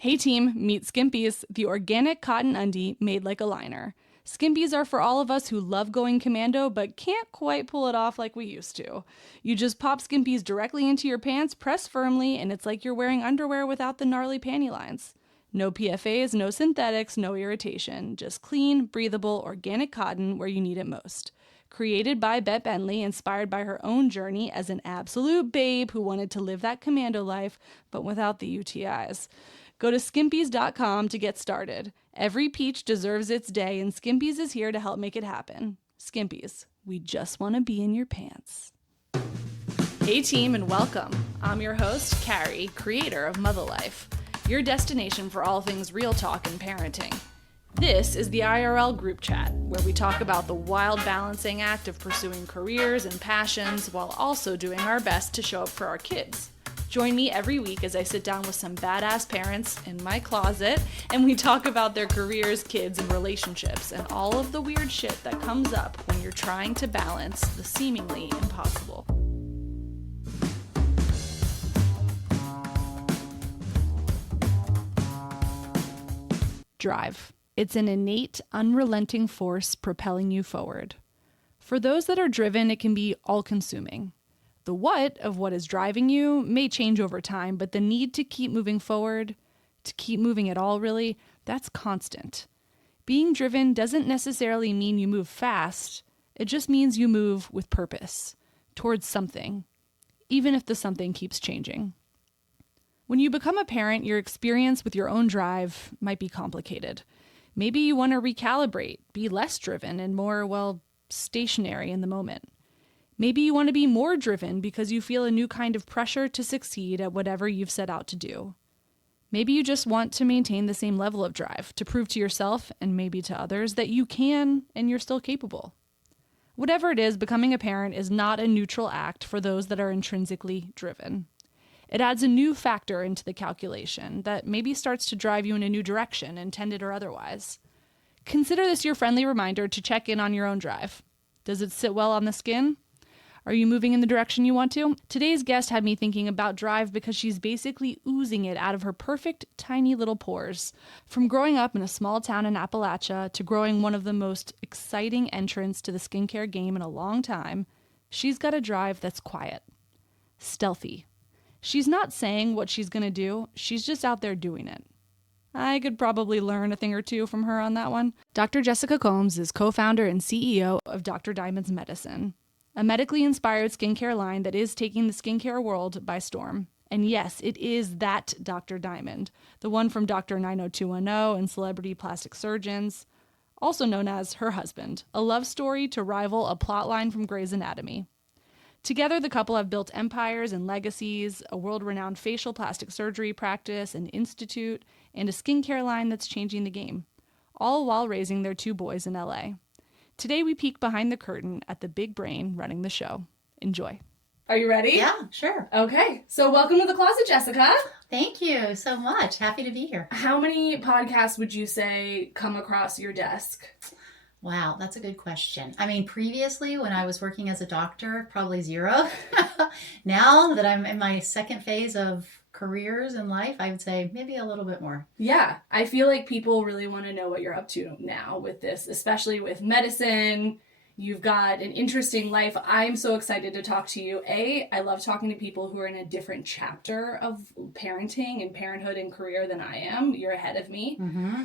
Hey team, meet Skimpies, the organic cotton undie made like a liner. Skimpies are for all of us who love going commando but can't quite pull it off like we used to. You just pop Skimpies directly into your pants, press firmly, and it's like you're wearing underwear without the gnarly panty lines. No PFAs, no synthetics, no irritation. Just clean, breathable, organic cotton where you need it most. Created by Bette Bentley, inspired by her own journey as an absolute babe who wanted to live that commando life, but without the UTIs. Go to skimpies.com to get started. Every peach deserves its day, and Skimpies is here to help make it happen. Skimpies, we just want to be in your pants. Hey team, and welcome. I'm your host, Carrie, creator of Mother Life, your destination for all things real talk and parenting. This is the IRL group chat, where we talk about the wild balancing act of pursuing careers and passions while also doing our best to show up for our kids. Join me every week as I sit down with some badass parents in my closet and we talk about their careers, kids, and relationships and all of the weird shit that comes up when you're trying to balance the seemingly impossible. Drive. It's an innate, unrelenting force propelling you forward. For those that are driven, it can be all-consuming. The what of what is driving you may change over time, but the need to keep moving forward, to keep moving at all really, that's constant. Being driven doesn't necessarily mean you move fast. It just means you move with purpose, towards something, even if the something keeps changing. When you become a parent, your experience with your own drive might be complicated. Maybe you want to recalibrate, be less driven and more, stationary in the moment. Maybe you want to be more driven because you feel a new kind of pressure to succeed at whatever you've set out to do. Maybe you just want to maintain the same level of drive to prove to yourself and maybe to others that you can and you're still capable. Whatever it is, becoming a parent is not a neutral act for those that are intrinsically driven. It adds a new factor into the calculation that maybe starts to drive you in a new direction, intended or otherwise. Consider this your friendly reminder to check in on your own drive. Does it sit well on the skin? Are you moving in the direction you want to? Today's guest had me thinking about drive because she's basically oozing it out of her perfect, tiny little pores. From growing up in a small town in Appalachia to growing one of the most exciting entrants to the skincare game in a long time, she's got a drive that's quiet, stealthy. She's not saying what she's going to do, she's just out there doing it. I could probably learn a thing or two from her on that one. Dr. Jessica Combs is co-founder and CEO of Dr. Diamond's Metacine, a medically inspired skincare line that is taking the skincare world by storm. And yes, it is that Dr. Diamond, the one from Dr. 90210 and Celebrity Plastic Surgeons, also known as her husband, a love story to rival a plotline from Grey's Anatomy. Together, the couple have built empires and legacies, a world-renowned facial plastic surgery practice, an institute, and a skincare line that's changing the game, all while raising their 2 boys in LA. Today, we peek behind the curtain at the big brain running the show. Enjoy. Are you ready? Yeah, sure. Okay, so welcome to the closet, Jessica. Thank you so much. Happy to be here. How many podcasts would you say come across your desk? Wow, that's a good question. I mean, previously when I was working as a doctor, probably 0. Now that I'm in my second phase of careers in life, I would say maybe a little bit more. Yeah, I feel like people really want to know what you're up to now with this, especially with medicine. You've got an interesting life. I'm so excited to talk to you. I love talking to people who are in a different chapter of parenting and parenthood and career than I am. You're ahead of me. Mm-hmm.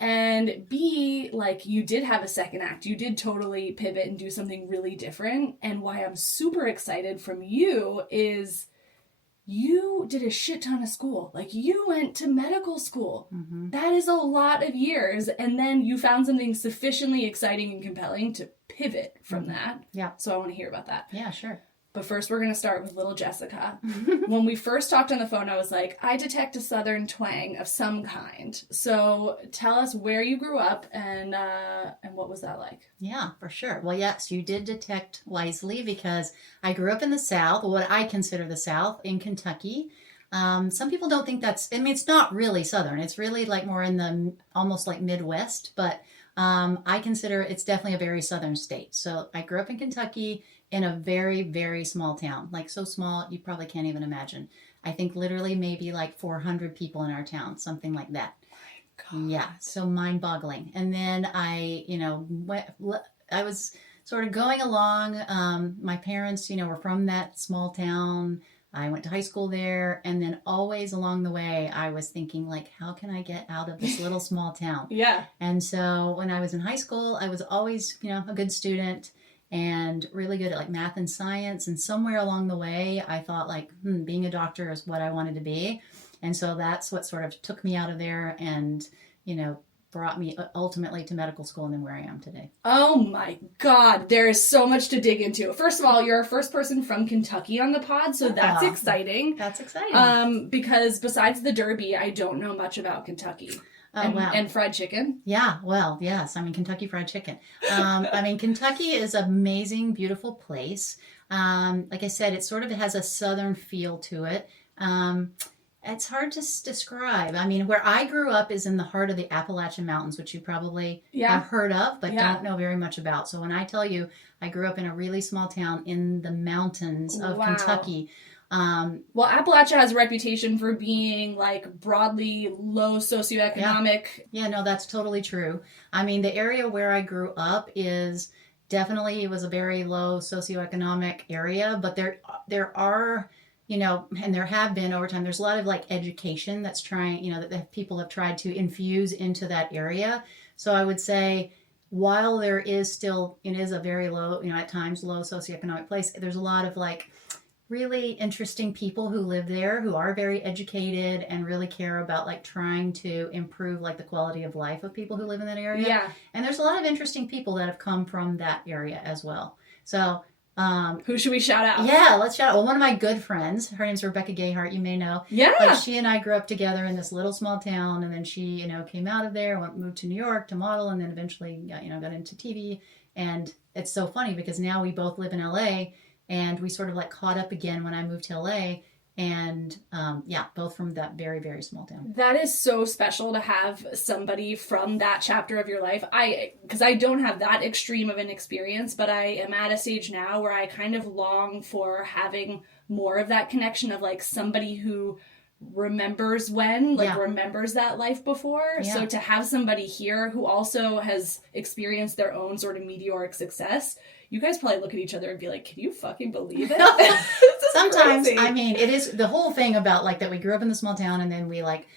And B, like, you did have a second act. You did totally pivot and do something really different. And why I'm super excited from you is you did a shit ton of school. Like, you went to medical school. Mm-hmm. That is a lot of years. And then you found something sufficiently exciting and compelling to pivot from that. Yeah. So I want to hear about that. Yeah, sure. But first, we're going to start with little Jessica. When we first talked on the phone, I was like, I detect a Southern twang of some kind. So tell us where you grew up and what was that like? Yeah, for sure. Well, yes, you did detect wisely because I grew up in the South, what I consider the South, in Kentucky. Some people don't think it's not really Southern. It's really like more in the almost like Midwest, but I consider it's definitely a very Southern state. So I grew up in Kentucky in a very, very small town, like so small you probably can't even imagine. I think literally maybe like 400 people in our town, something like that. God. Yeah, so mind-boggling. And then I was sort of going along. My parents, were from that small town. I went to high school there, and then always along the way, I was thinking like, how can I get out of this little small town? Yeah. And so when I was in high school, I was always, a good student and really good at like math and science. And somewhere along the way, I thought like, being a doctor is what I wanted to be. And so that's what sort of took me out of there and, brought me ultimately to medical school and then where I am today. Oh my God, there is so much to dig into. First of all, you're our first person from Kentucky on the pod, so that's exciting. That's exciting. Because besides the Derby, I don't know much about Kentucky. Wow. And fried chicken. Yeah, well, yes. Kentucky Fried Chicken. Kentucky is an amazing, beautiful place. Like I said, it sort of has a southern feel to it. It's hard to describe. Where I grew up is in the heart of the Appalachian Mountains, which you probably have heard of, but don't know very much about. So when I tell you I grew up in a really small town in the mountains of Kentucky. Well, Appalachia has a reputation for being like broadly low socioeconomic. Yeah, no, that's totally true. The area where I grew up is definitely, it was a very low socioeconomic area, but there are, and there have been over time, there's a lot of like education that's trying, that people have tried to infuse into that area. So I would say, while there is still, it is a very low, at times low socioeconomic place, there's a lot of like really interesting people who live there who are very educated and really care about like trying to improve like the quality of life of people who live in that area. Yeah. And there's a lot of interesting people that have come from that area as well. So who should we shout out? Yeah, let's shout out. Well, one of my good friends, her name's Rebecca Gayhart, you may know. Yeah. Like she and I grew up together in this little small town, and then she, came out of there, moved to New York to model, and then eventually, got into TV. And it's so funny because now we both live in LA, and we sort of like caught up again when I moved to LA. And both from that very, very small town. That is so special to have somebody from that chapter of your life. Because I don't have that extreme of an experience, but I am at a stage now where I kind of long for having more of that connection of like somebody who remembers remembers that life before. Yeah. So to have somebody here who also has experienced their own sort of meteoric success, you guys probably look at each other and be like, can you fucking believe it? Sometimes, crazy. it is the whole thing about like that we grew up in the small town and then we like,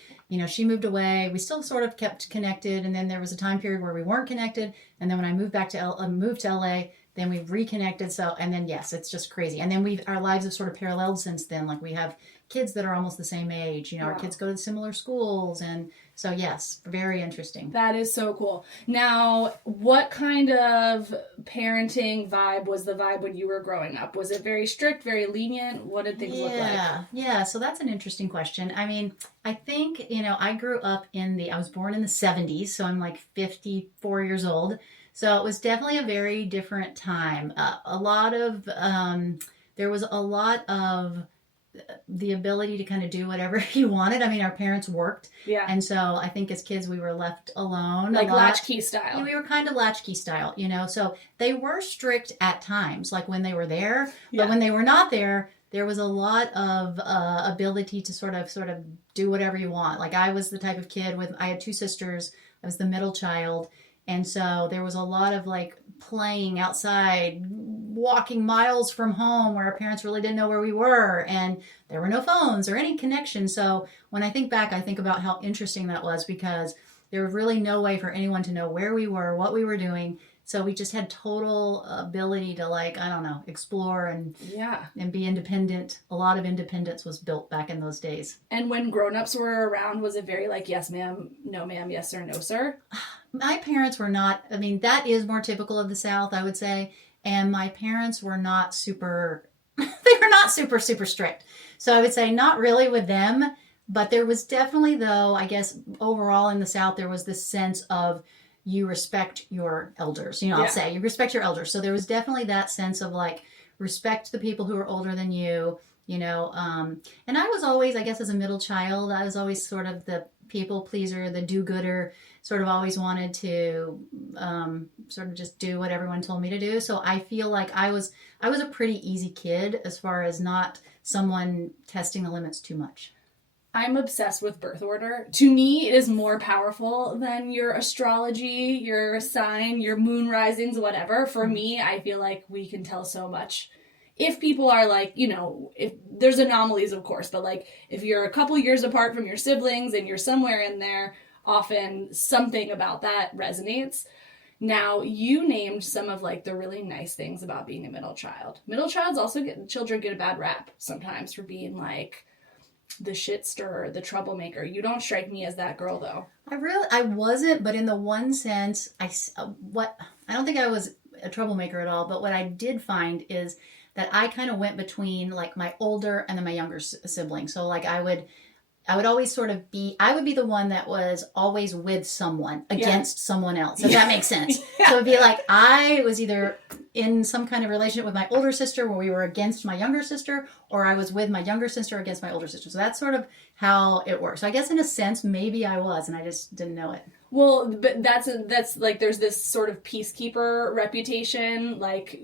she moved away. We still sort of kept connected. And then there was a time period where we weren't connected. And then when I moved back to moved to LA, then we reconnected. So, and then yes, it's just crazy. And then our lives have sort of paralleled since then. Like we have kids that are almost the same age, our kids go to similar schools. And so yes, very interesting. That is so cool. Now, what kind of parenting vibe was the vibe when you were growing up? Was it very strict, very lenient? What did things look like? Yeah, so that's an interesting question. I think, I grew up I was born in the 70s, so I'm like 54 years old. So it was definitely a very different time. There was a lot of the ability to kind of do whatever you wanted. Our parents worked. Yeah. And so I think as kids we were left alone. Like latchkey style. Yeah, we were kind of latchkey style, So they were strict at times, like when they were there. But when they were not there, there was a lot of ability to sort of do whatever you want. Like I was the type of kid I had two sisters. I was the middle child. And so there was a lot of like playing outside, walking miles from home where our parents really didn't know where we were. And there were no phones or any connection. So when I think back, I think about how interesting that was because there was really no way for anyone to know where we were, what we were doing. So we just had total ability to explore and be independent. A lot of independence was built back in those days. And when grown-ups were around, was it very like, yes, ma'am, no, ma'am, yes, sir, no, sir? My parents were not, that is more typical of the South, I would say. And my parents were not super, they were not super, super strict. So I would say not really with them, but there was definitely though, I guess overall in the South, there was this sense of you respect your elders, I'll say you respect your elders. So there was definitely that sense of like, respect the people who are older than you, and I was always, I guess as a middle child, I was always sort of the people pleaser, the do-gooder, sort of always wanted to sort of just do what everyone told me to do. So I feel like I was a pretty easy kid as far as not someone testing the limits too much. I'm obsessed with birth order. To me, it is more powerful than your astrology, your sign, your moon risings, whatever. For me, I feel like we can tell so much. If people are like, if there's anomalies, of course, but like if you're a couple years apart from your siblings and you're somewhere in there, often something about that resonates. Now, you named some of like the really nice things about being a middle child. Children get a bad rap sometimes for being like the shit stirrer, the troublemaker. You don't strike me as that girl, though. I wasn't, but in the one sense, I don't think I was a troublemaker at all, but what I did find is that I kind of went between like my older and then my younger sibling. So like I would always I would be the one that was always with someone against someone else, if that makes sense. Yeah. So it'd be like I was either in some kind of relationship with my older sister where we were against my younger sister, or I was with my younger sister against my older sister. So that's sort of how it works. So I guess in a sense, maybe I was, and I just didn't know it. Well, but that's like there's this sort of peacekeeper reputation, like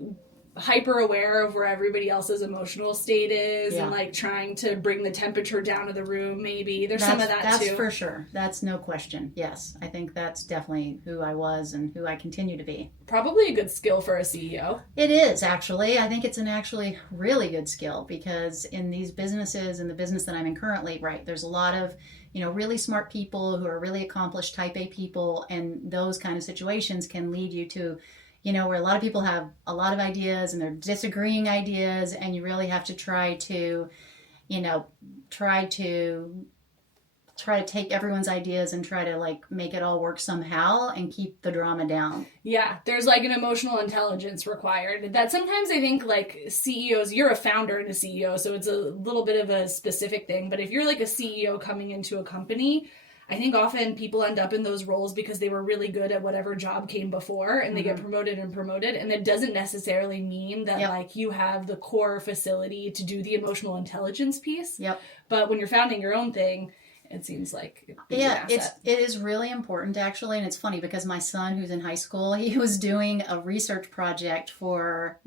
hyper aware of where everybody else's emotional state is and like trying to bring the temperature down of the room. Maybe there's some of that that's too. That's for sure. That's no question. Yes. I think that's definitely who I was and who I continue to be. Probably a good skill for a CEO. It is, actually. I think it's an actually really good skill because in these businesses, in the business that I'm in currently, right, there's a lot of really smart people who are really accomplished type A people, and those kind of situations can lead you to where a lot of people have a lot of ideas and they're disagreeing ideas, and you really have to try to take everyone's ideas and try to like make it all work somehow and keep the drama down. Yeah, there's like an emotional intelligence required that sometimes I think like CEOs, you're a founder and a CEO, so it's a little bit of a specific thing. But if you're like a CEO coming into a company, I think often people end up in those roles because they were really good at whatever job came before, and they get promoted. And it doesn't necessarily mean that like you have the core facility to do the emotional intelligence piece. Yep. But when you're founding your own thing, it seems like it is really important actually. And it's funny because my son, who's in high school, he was doing a research project for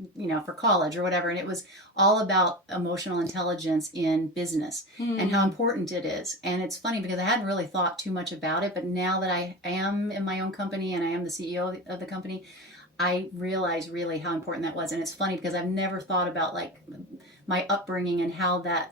college or whatever, and it was all about emotional intelligence in business and how important it is. And it's funny because I hadn't really thought too much about it, but now that I am in my own company and I am the CEO of the company, I realize really how important that was. And it's funny because I've never thought about like my upbringing and how that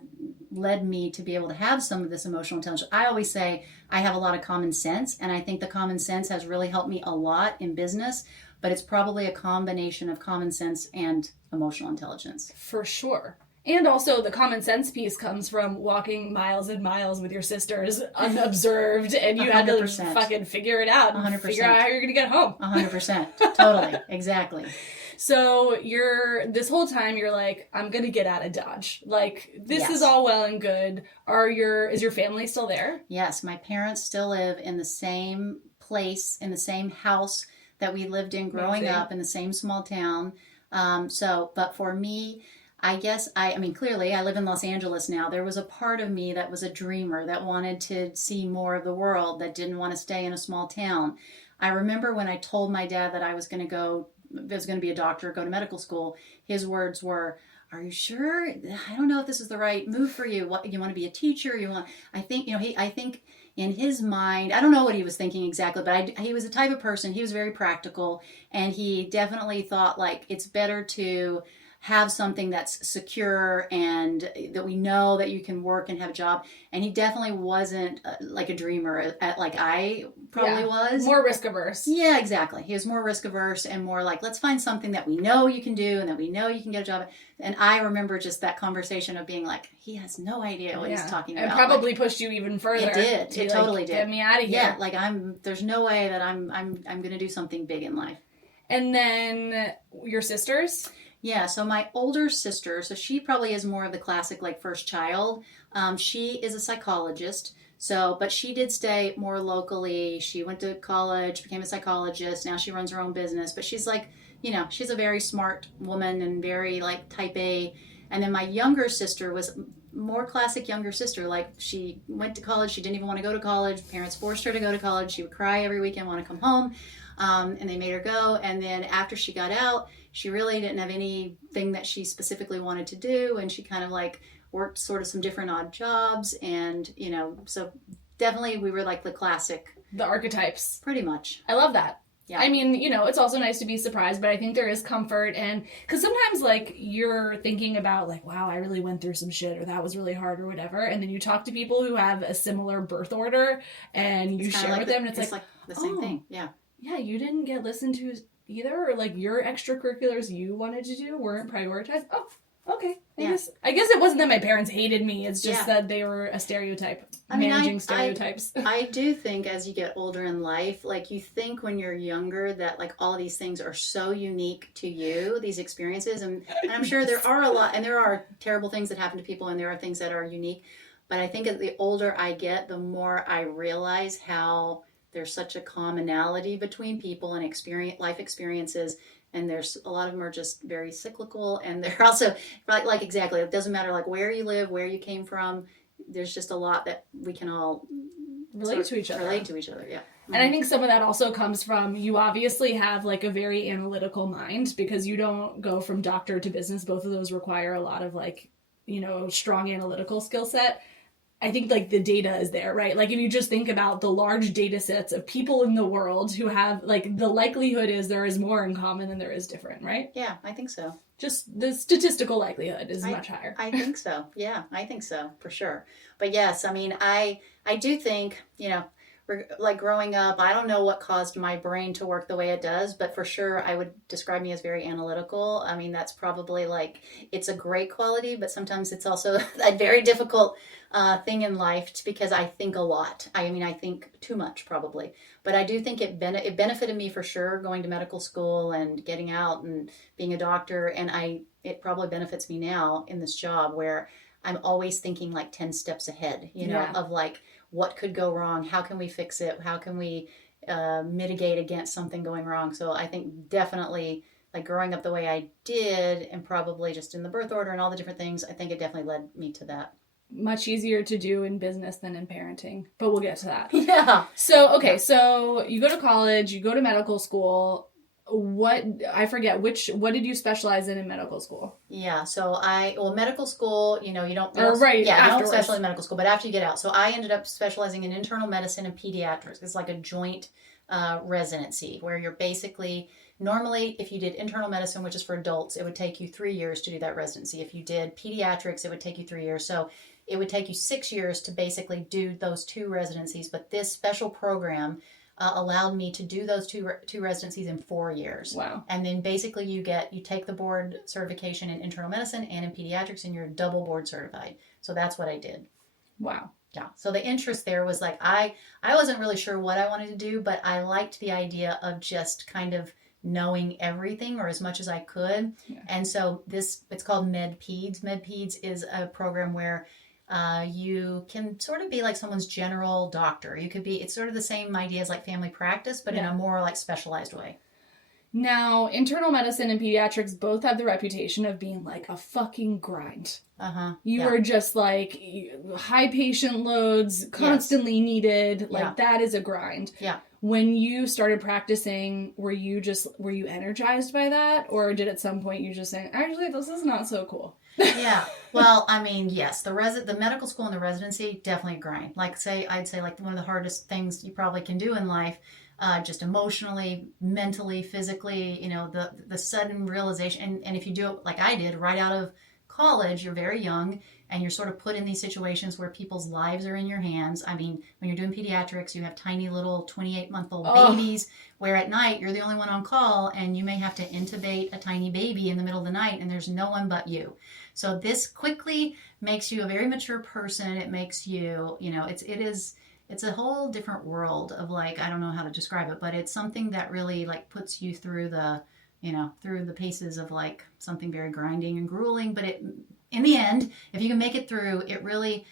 led me to be able to have some of this emotional intelligence. I always say I have a lot of common sense, and I think the common sense has really helped me a lot in business, but it's probably a combination of common sense and emotional intelligence. For sure. And also the common sense piece comes from walking miles and miles with your sisters unobserved, and you 100%. Had to fucking figure it out. 100%. Figure out how you're going to get home. 100%. Totally. Exactly. So this whole time you're like, I'm going to get out of Dodge. Like, this is all well and good. Is your family still there? Yes. My parents still live in the same place, in the same house that we lived in growing up, in the same small town. But for me, I guess, clearly I live in Los Angeles now. There was a part of me that was a dreamer that wanted to see more of the world, that didn't want to stay in a small town. I remember when I told my dad that I was going to be a doctor, go to medical school, his words were, "Are you sure? I don't know if this is the right move for you. What, you want to be a teacher? I think in his mind, I don't know what he was thinking exactly, but he was the type of person, he was very practical, and he definitely thought like it's better to have something that's secure and that we know that you can work and have a job. And he definitely wasn't like a dreamer like I probably was. More risk averse. Yeah, exactly. He was more risk averse and more like, let's find something that we know you can do and that we know you can get a job. And I remember just that conversation of being like, he has no idea what he's talking about. It probably pushed you even further. It did. It totally did. Get me out of here. Yeah, like there's no way that I'm going to do something big in life. And then your sisters? Yeah, so my older sister, so she probably is more of the classic like first child. She is a psychologist, but she did stay more locally. She went to college, became a psychologist. Now she runs her own business, but she's like, she's a very smart woman and very like type A. And then my younger sister was more classic younger sister. Like she went to college. She didn't even want to go to college. Parents forced her to go to college. She would cry every weekend, want to come home. And they made her go. And then after she got out, she really didn't have anything that she specifically wanted to do. And she kind of like worked sort of some different odd jobs. And, so definitely we were like the classic. The archetypes. Pretty much. I love that. Yeah. I mean, it's also nice to be surprised, but I think there is comfort. And because sometimes, like, you're thinking about, like, wow, I really went through some shit, or that was really hard, or whatever. And then you talk to people who have a similar birth order, and you share with them, and it's like the same thing. Yeah. Yeah, you didn't get listened to either, or like your extracurriculars you wanted to do weren't prioritized. Oh, okay. I guess it wasn't that my parents hated me. It's just that they were a stereotype. Managing stereotypes. I do think as you get older in life, like you think when you're younger that like all of these things are so unique to you, these experiences. And I'm sure there are a lot, and there are terrible things that happen to people, and there are things that are unique. But I think as the older I get, the more I realize how there's such a commonality between people and life experiences. And there's a lot of them are just very cyclical, and they're also like exactly, it doesn't matter like where you live, where you came from. There's just a lot that we can all relate to each other. Yeah. And I think some of that also comes from, you obviously have like a very analytical mind, because you don't go from doctor to business. Both of those require a lot of like, strong analytical skill set. I think like the data is there, right? Like if you just think about the large data sets of people in the world who have like, the likelihood is there is more in common than there is different, right? Yeah, I think so. Just the statistical likelihood is much higher. I think so. Yeah, I think so for sure. But yes, I mean, I do think, like growing up, I don't know what caused my brain to work the way it does, but for sure I would describe me as very analytical. I mean, that's probably like, it's a great quality, but sometimes it's also a very difficult thing in life because I think a lot. I mean, I think too much probably, but I do think it benefited me for sure going to medical school and getting out and being a doctor. And it probably benefits me now in this job where I'm always thinking like 10 steps ahead, of like, what could go wrong? How can we fix it? How can we mitigate against something going wrong? So I think definitely like growing up the way I did, and probably just in the birth order and all the different things, I think it definitely led me to that. Much easier to do in business than in parenting, but we'll get to that. Yeah. So, okay, so you go to college, you go to medical school. What did you specialize in medical school? Yeah, so medical school, you don't, you don't specialize in medical school, but after you get out. So I ended up specializing in internal medicine and pediatrics. It's like a joint residency where you're basically, normally if you did internal medicine, which is for adults, it would take you 3 years to do that residency. If you did pediatrics, it would take you 3 years. So it would take you 6 years to basically do those two residencies. But this special program allowed me to do those two residencies in 4 years. Wow. And then basically you take the board certification in internal medicine and in pediatrics, and you're double board certified. So that's what I did. Wow. Yeah. So the interest there was like, I wasn't really sure what I wanted to do, but I liked the idea of just kind of knowing everything, or as much as I could. Yeah. And so it's called MedPeds. MedPeds is a program where you can sort of be like someone's general doctor. It's sort of the same idea as like family practice, but in a more like specialized way. Now, internal medicine and pediatrics both have the reputation of being like a fucking grind. Uh-huh. You are just like high patient loads, constantly needed. Like that is a grind. Yeah. When you started practicing, were you energized by that? Or did at some point you just say, actually, this is not so cool? Yeah. Well, I mean, yes, the medical school and the residency, definitely a grind. I'd say like one of the hardest things you probably can do in life, just emotionally, mentally, physically, the sudden realization. And if you do it like I did right out of college, you're very young, and you're sort of put in these situations where people's lives are in your hands. I mean, when you're doing pediatrics, you have tiny little 28-month-old babies where at night you're the only one on call, and you may have to intubate a tiny baby in the middle of the night, and there's no one but you. So this quickly makes you a very mature person. It makes you, it's a whole different world of like, I don't know how to describe it, but it's something that really like puts you through through the paces of like something very grinding and grueling. But in the end, if you can make it through, it really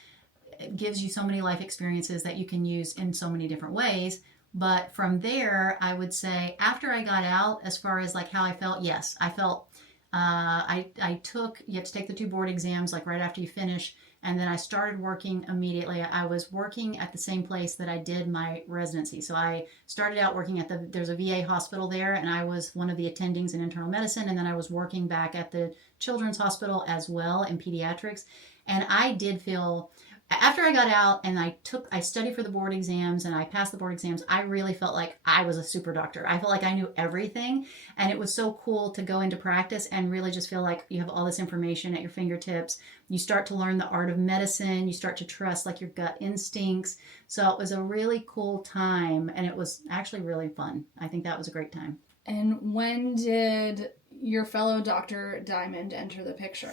gives you so many life experiences that you can use in so many different ways. But from there, I would say after I got out, as far as like how I felt, yes, I felt, you have to take the 2 board exams like right after you finish. And then I started working immediately. I was working at the same place that I did my residency. So I started out working there's a VA hospital there, and I was one of the attendings in internal medicine. And then I was working back at the Children's Hospital as well in pediatrics. And I did feel, after I got out and I studied for the board exams and I passed the board exams, I really felt like I was a super doctor. I felt like I knew everything. And it was so cool to go into practice and really just feel like you have all this information at your fingertips. You start to learn the art of medicine. You start to trust like your gut instincts. So it was a really cool time, and it was actually really fun. I think that was a great time. And when did your fellow Dr. Diamond enter the picture?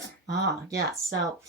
Yes. So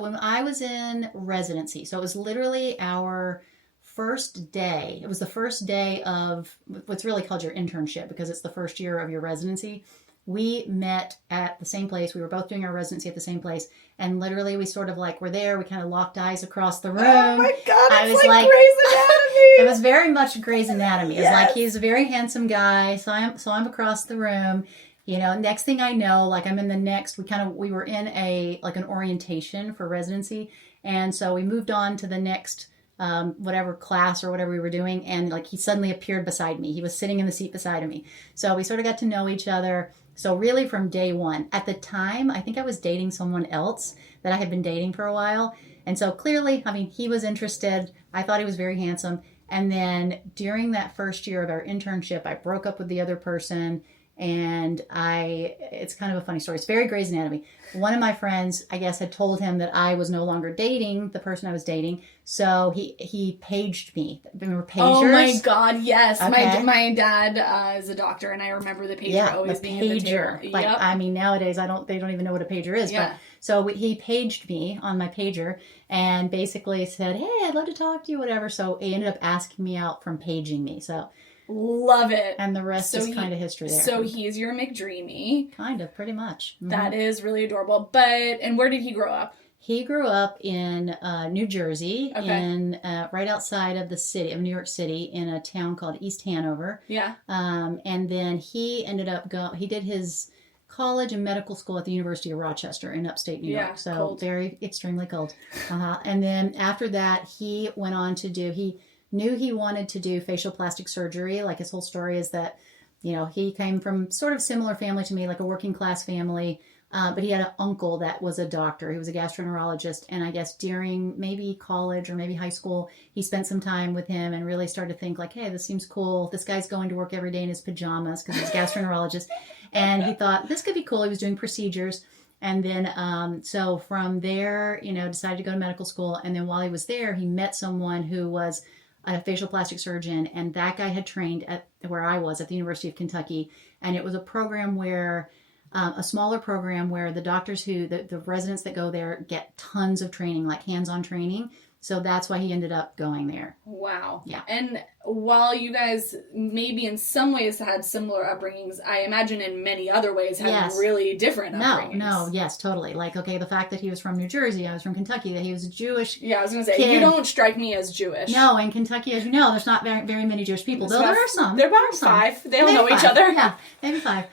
when I was in residency, so it was literally our first day. It was the first day of what's really called your internship, because it's the first year of your residency. We met at the same place. We were both doing our residency at the same place. And literally we sort of like were there. We kind of locked eyes across the room. Oh my God, I was like Grey's Anatomy. It was very much Grey's Anatomy. It's Yes. like he's a very handsome guy. So I'm across the room. You know, next thing I know, like I'm in the next, we were in an orientation for residency. And so we moved on to the next whatever class or whatever we were doing. And like he suddenly appeared beside me. He was sitting in the seat beside of me. So we sort of got to know each other. So really from day one, at the time, I think I was dating someone else that I had been dating for a while. And so clearly, I mean, he was interested. I thought he was very handsome. And then during that first year of our internship, I broke up with the other person. And it's kind of a funny story. It's very Grey's Anatomy. One of my friends, I guess, had told him that I was no longer dating the person I was dating. So he paged me. Remember pagers? Oh my God, yes. Okay. My dad is a doctor, and I remember the pager always being in the table. Like, Yep. I mean, nowadays they don't even know what a pager is. Yeah. But so he paged me on my pager and basically said, "Hey, I'd love to talk to you," whatever. So he ended up asking me out from paging me. So love it. and the rest is kind of history there. So he's your McDreamy. Kind of, pretty much. Mm-hmm. That is really adorable. And where did he grow up? He grew up in New Jersey, Okay. right outside of the city of New York City, in a town called East Hanover. Yeah. And then he ended up he did his college and medical school at the University of Rochester in upstate New York. So cold. very extremely cold. And then after that, he went on to he knew he wanted to do facial plastic surgery. Like his whole story is that, you know, he came from sort of similar family to me, like a working class family. But he had an uncle that was a doctor. He was a gastroenterologist. And I guess during maybe college or maybe high school, he spent some time with him and really started to think like, hey, this seems cool. This guy's going to work every day in his pajamas because he's a gastroenterologist. And he thought this could be cool. He was doing procedures. And then, so from there, you know, decided to go to medical school. And then while he was there, he met someone who was a facial plastic surgeon. And that guy had trained at where I was at the University of Kentucky. And it was a program where a smaller program where the doctors the residents that go there get tons of training, like hands-on training. So that's why he ended up going there. Wow. Yeah. And while you guys maybe in some ways had similar upbringings, I imagine in many other ways had really different upbringings. Yes, totally. Like, okay, the fact that he was from New Jersey, I was from Kentucky, that he was a Jewish Yeah, I was going to say, kid. you don't strike me as Jewish. No, in Kentucky, as you know, there's not very, very many Jewish people. Though there are some. There are about 5. They don't know Maybe each 5. other. Yeah, maybe 5.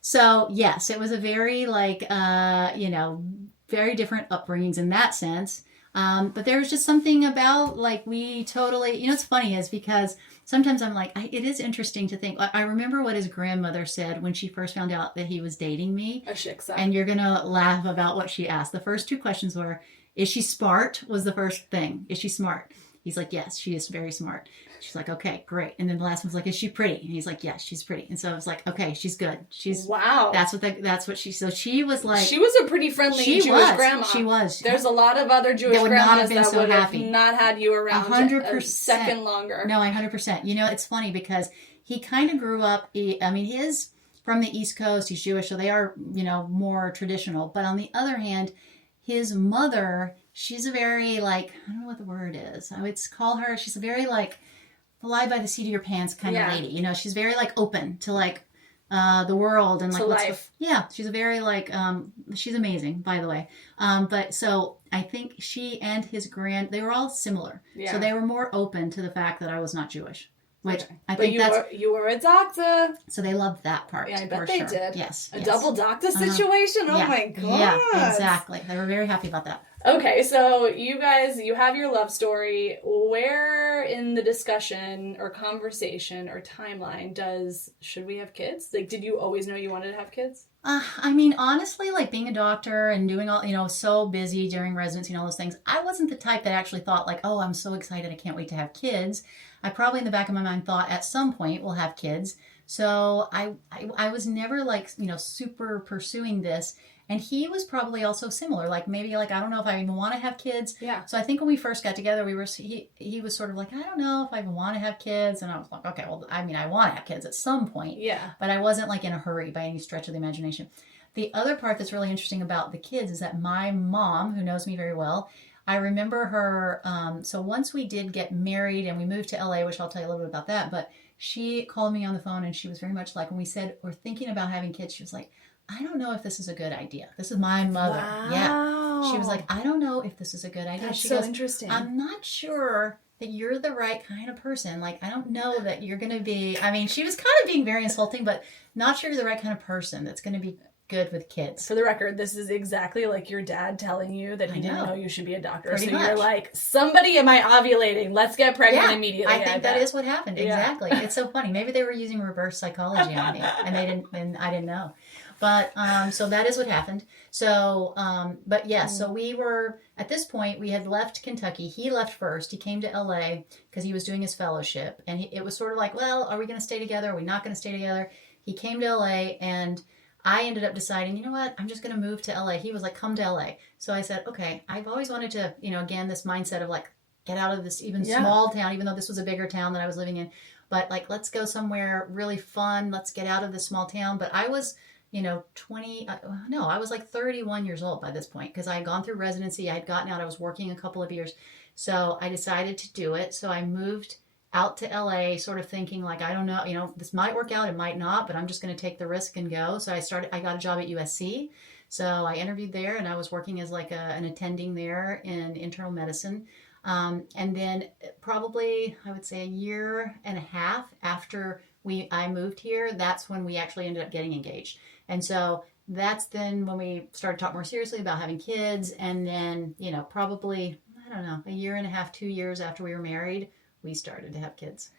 So yes, it was a very very different upbringings in that sense. But there was just something about like we totally, what's funny is because sometimes I'm like, it is interesting to think. I remember what his grandmother said when she first found out that he was dating me. A shiksa. And you're going to laugh about what she asked. The first 2 questions were, is she smart? Was the first thing. Is she smart? He's like, yes, she is very smart. She's like, okay, great. And then the last one's like, is she pretty? And he's like, yes, she's pretty. And so I was like, okay, she's good. Wow. That's what she, so she was like. She was a pretty friendly Jewish grandma. She was. There's a lot of other Jewish grandmas that would have not had you around 100%. a second longer. No, 100%. It's funny because he kind of grew up, his from the East Coast, he's Jewish, so they are, more traditional. But on the other hand, his mother, she's a very like, I don't know what the word is. I would call her, she's a very like, fly by the seat of your pants kind of lady. She's very like open to like the world and like life. She's a very like she's amazing, by the way. But so I think she and his they were all similar. Yeah. So they were more open to the fact that I was not Jewish. Which I but think you were a doctor. So they loved that part. Yeah, I bet they did. Yes. A double doctor situation? Oh my God. Yeah, exactly. They were very happy about that. Okay, so you guys, you have your love story. Where in the discussion or conversation or timeline should we have kids? Like, did you always know you wanted to have kids? I mean, honestly, like being a doctor and doing all, so busy during residency and all those things, I wasn't the type that actually thought like, oh, I'm so excited, I can't wait to have kids. I probably in the back of my mind thought at some point we'll have kids. So I was never like, super pursuing this. And he was probably also similar, like maybe like, I don't know if I even want to have kids. Yeah. So I think when we first got together, he was sort of like, I don't know if I even want to have kids. And I was like, okay, well, I mean, I want to have kids at some point. Yeah. But I wasn't like in a hurry by any stretch of the imagination. The other part that's really interesting about the kids is that my mom, who knows me very well, I remember her. So once we did get married and we moved to LA, which I'll tell you a little bit about that, but she called me on the phone and she was very much like, when we said we're thinking about having kids, she was like, I don't know if this is a good idea. This is my mother. Wow. Yeah. She was like, I don't know if this is a good idea. That's she so goes, interesting. I'm not sure that you're the right kind of person. Like, I don't know that you're going to be, I mean, she was kind of being very insulting, but not sure you're the right kind of person that's going to be good with kids. For the record, this is exactly like your dad telling you that he didn't know you should be a doctor. Pretty so much. You're like, somebody, am I ovulating? Let's get pregnant immediately. I think that is what happened. Yeah. Exactly. It's so funny. Maybe they were using reverse psychology on me and I didn't know. But so that is what happened. So, but yeah, so we were, at this point, we had left Kentucky. He left first. He came to LA because he was doing his fellowship. And it was sort of like, well, are we going to stay together? Are we not going to stay together? He came to LA and I ended up deciding, you know what, I'm just going to move to LA. He was like, come to LA. So I said, okay, I've always wanted to, again, this mindset of like, get out of this even small town, even though this was a bigger town that I was living in. But like, let's go somewhere really fun. Let's get out of this small town. But I was, 20, no, I was like 31 years old by this point because I had gone through residency. I had gotten out. I was working a couple of years. So I decided to do it. So I moved out to LA sort of thinking like, I don't know, this might work out, it might not, but I'm just going to take the risk and go. So I got a job at USC. So I interviewed there and I was working as like an attending there in internal medicine. And then probably, I would say a year and a half after I moved here, that's when we actually ended up getting engaged. And so that's then when we started talking more seriously about having kids. And then, probably, I don't know, a year and a half, 2 years after we were married, we started to have kids.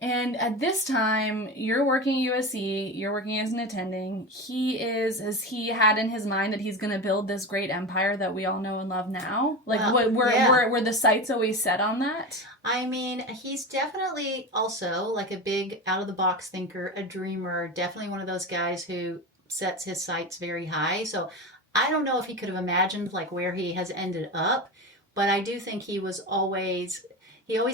And at this time, you're working at USC, you're working as an attending. Has he had in his mind that he's going to build this great empire that we all know and love now? Like, were the sights always set on that? I mean, he's definitely also like a big out-of-the-box thinker, a dreamer, definitely one of those guys who sets his sights very high. So I don't know if he could have imagined like where he has ended up, but I do think he always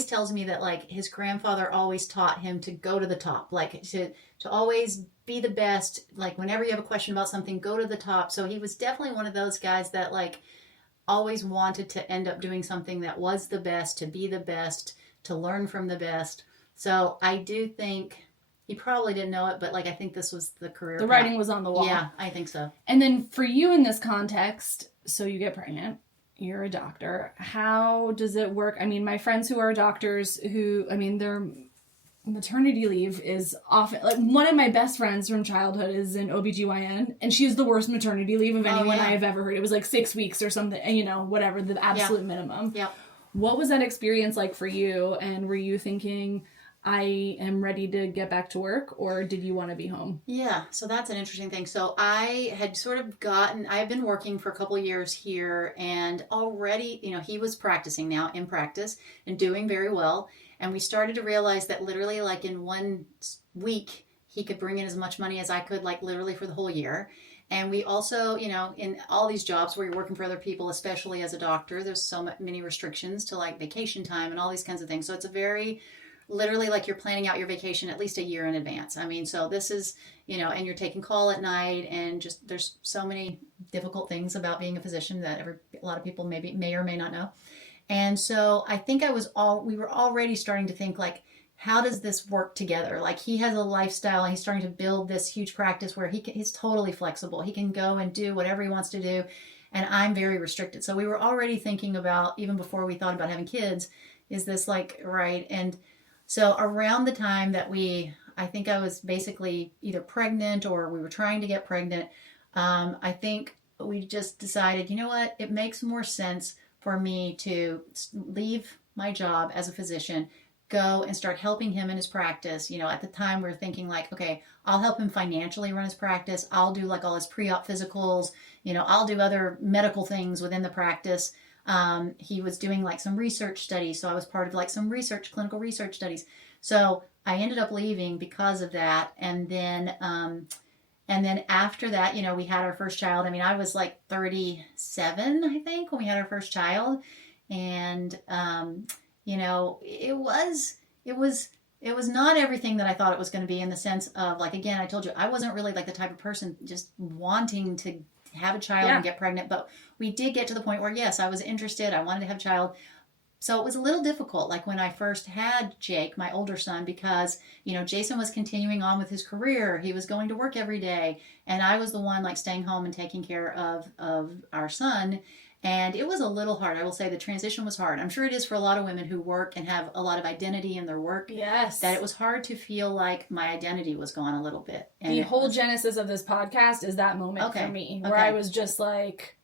tells me that like his grandfather always taught him to go to the top, like to always be the best. Like whenever you have a question about something, go to the top. So he was definitely one of those guys that like always wanted to end up doing something that was the best, to be the best, to learn from the best. So I do think he probably didn't know it, but like I think this was the career. The writing was on the wall. Yeah, I think so. And then for you in this context, so you get pregnant. You're a doctor. How does it work? I mean, my friends who are doctors their maternity leave is often, like one of my best friends from childhood is an OBGYN and she has the worst maternity leave of anyone I have ever heard. It was like 6 weeks or something, and whatever, the absolute minimum. Yeah. What was that experience like for you? And were you thinking, I am ready to get back to work, or did you want to be home? Yeah, so that's an interesting thing. So I had I've been working for a couple of years here and already, he was practicing now in practice and doing very well. And we started to realize that literally like in 1 week, he could bring in as much money as I could, like literally for the whole year. And we also, in all these jobs where you're working for other people, especially as a doctor, there's so many restrictions to like vacation time and all these kinds of things. So it's a very literally like you're planning out your vacation at least a year in advance. I mean, so this is, and you're taking call at night and just there's so many difficult things about being a physician that a lot of people may or may not know. And so I think we were already starting to think like, how does this work together? Like he has a lifestyle and he's starting to build this huge practice where he's totally flexible. He can go and do whatever he wants to do. And I'm very restricted. So we were already thinking about, even before we thought about having kids, is this like, right? And so around the time that I think I was basically either pregnant or we were trying to get pregnant, I think we just decided, you know what, it makes more sense for me to leave my job as a physician, go and start helping him in his practice. At the time we are thinking like, okay, I'll help him financially run his practice. I'll do like all his pre-op physicals. I'll do other medical things within the practice. He was doing like some research studies. So I was part of like some clinical research studies. So I ended up leaving because of that. And then after that, we had our first child. I mean, I was like 37, I think, when we had our first child. And, it was not everything that I thought it was going to be, in the sense of, like, again, I told you, I wasn't really like the type of person just wanting to have a child and get pregnant. But we did get to the point where, yes, I was interested. I wanted to have a child. So it was a little difficult, like when I first had Jake, my older son, because, Jason was continuing on with his career. He was going to work every day. And I was the one like staying home and taking care of our son. And it was a little hard. I will say the transition was hard. I'm sure it is for a lot of women who work and have a lot of identity in their work. Yes. That it was hard to feel like my identity was gone a little bit. And the whole genesis of this podcast is that moment for me, where I was just like,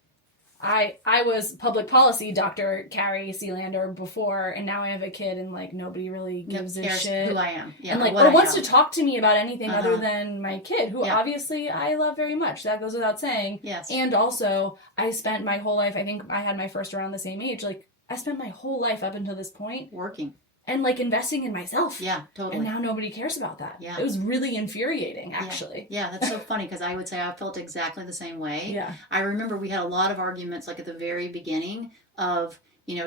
I was public policy Dr. Carrie Sealander before, and now I have a kid, and like nobody really gives a shit who I am, and like or wants to talk to me about anything other than my kid, who obviously I love very much. That goes without saying. Yes. And also, I spent my whole life. I think I had my first around the same age. Like I spent my whole life up until this point working. And like investing in myself. Yeah, totally. And now nobody cares about that. Yeah. It was really infuriating, actually. Yeah, that's so funny, because I would say I felt exactly the same way. Yeah. I remember we had a lot of arguments like at the very beginning of,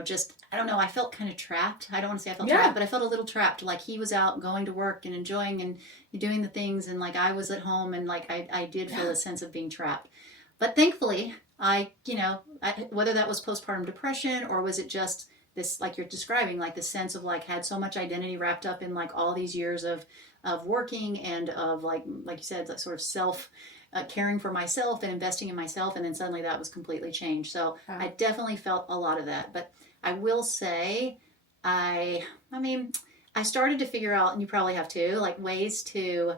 just, I don't know, I felt kind of trapped. I don't want to say I felt trapped, but I felt a little trapped. Like he was out going to work and enjoying and doing the things, and like I was at home, and like I did feel a sense of being trapped. But thankfully, whether that was postpartum depression or was it just this, like you're describing, like the sense of like had so much identity wrapped up in like all these years of working and of like you said, that sort of self caring for myself and investing in myself, and then suddenly that was completely changed. So I definitely felt a lot of that. But I will say, I started to figure out, and you probably have too, like ways to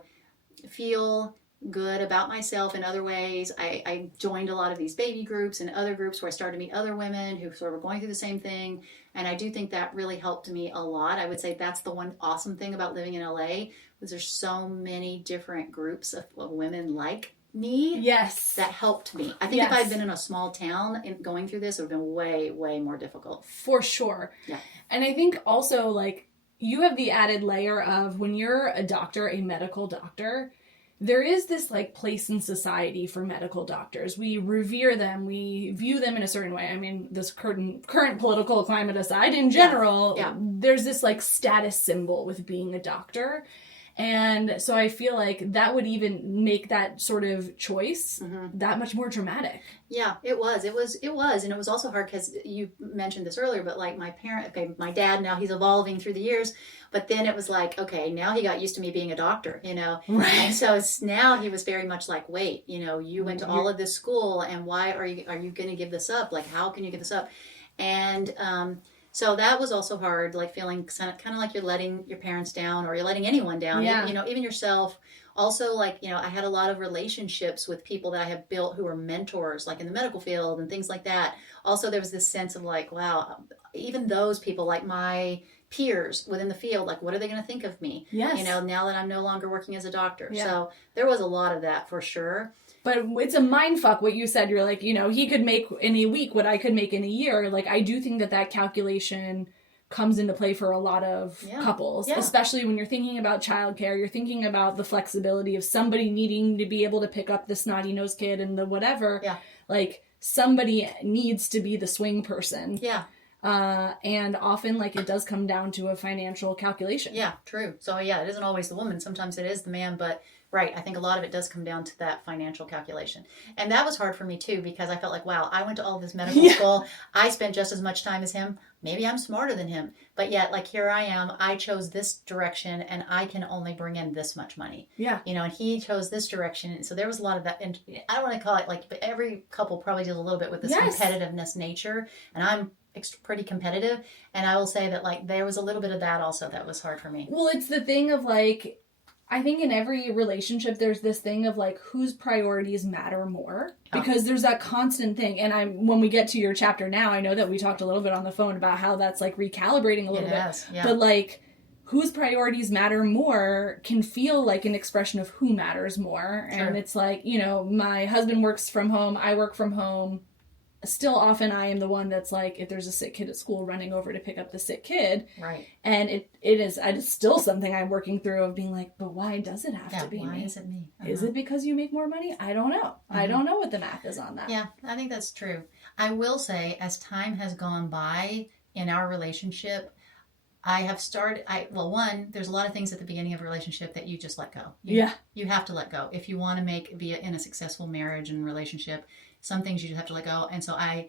feel good about myself in other ways. I joined a lot of these baby groups and other groups where I started to meet other women who sort of were going through the same thing. And I do think that really helped me a lot. I would say that's the one awesome thing about living in LA, was there's so many different groups of women like me. Yes. That helped me. I think if I'd been in a small town and going through this, it would have been way, way more difficult. For sure. Yeah. And I think also, like, you have the added layer of when you're a doctor, a medical doctor, there is this like place in society for medical doctors. We revere them. We view them in a certain way. I mean, this current political climate aside, in general, there's this like status symbol with being a doctor. And so I feel like that would even make that sort of choice that much more dramatic. Yeah, it was. And it was also hard because you mentioned this earlier, but like my dad, now he's evolving through the years, but then it was like, okay, now he got used to me being a doctor, Right. And so now he was very much like, wait, you went to all of this school, and why are you going to give this up? Like, how can you give this up? And, so that was also hard, like feeling kind of like you're letting your parents down, or you're letting anyone down, even yourself. Also, like, I had a lot of relationships with people that I have built who were mentors, like in the medical field and things like that. Also, there was this sense of like, wow, even those people, like my peers within the field, like, what are they going to think of me? Yes. Now that I'm no longer working as a doctor. Yeah. So there was a lot of that for sure. But it's a mind fuck what you said. You're like, he could make in a week what I could make in a year. Like, I do think that calculation comes into play for a lot of couples, especially when you're thinking about childcare. You're thinking about the flexibility of somebody needing to be able to pick up the snotty nosed kid and the whatever. Yeah. Like, somebody needs to be the swing person. Yeah. And often, like, it does come down to a financial calculation. Yeah, true. So, it isn't always the woman. Sometimes it is the man, but right, I think a lot of it does come down to that financial calculation. And that was hard for me, too, because I felt like, wow, I went to all this medical school. I spent just as much time as him. Maybe I'm smarter than him. But yet, like, here I am. I chose this direction, and I can only bring in this much money. Yeah. And he chose this direction. And so there was a lot of that. And I don't want to call it, like, but every couple probably deals a little bit with this competitiveness nature. And I'm pretty competitive. And I will say that, like, there was a little bit of that also that was hard for me. Well, it's the thing of, like, I think in every relationship, there's this thing of like whose priorities matter more, because there's that constant thing. And when we get to your chapter now, I know that we talked a little bit on the phone about how that's like recalibrating a little bit. Yeah. But like whose priorities matter more can feel like an expression of who matters more. Sure. And it's like, you know, my husband works from home, I work from home. Still often I am the one that's like, if there's a sick kid at school, running over to pick up the sick kid. Right. And it is still something I'm working through of being like, but why does it have to be me? Why is it me? Is it because you make more money? I don't know. I don't know what the math is on that. Yeah, I think that's true. I will say, as time has gone by in our relationship, I have started, one, there's a lot of things at the beginning of a relationship that you just let go. You have to let go. If you want to be in a successful marriage and relationship, some things you just have to let go. And so I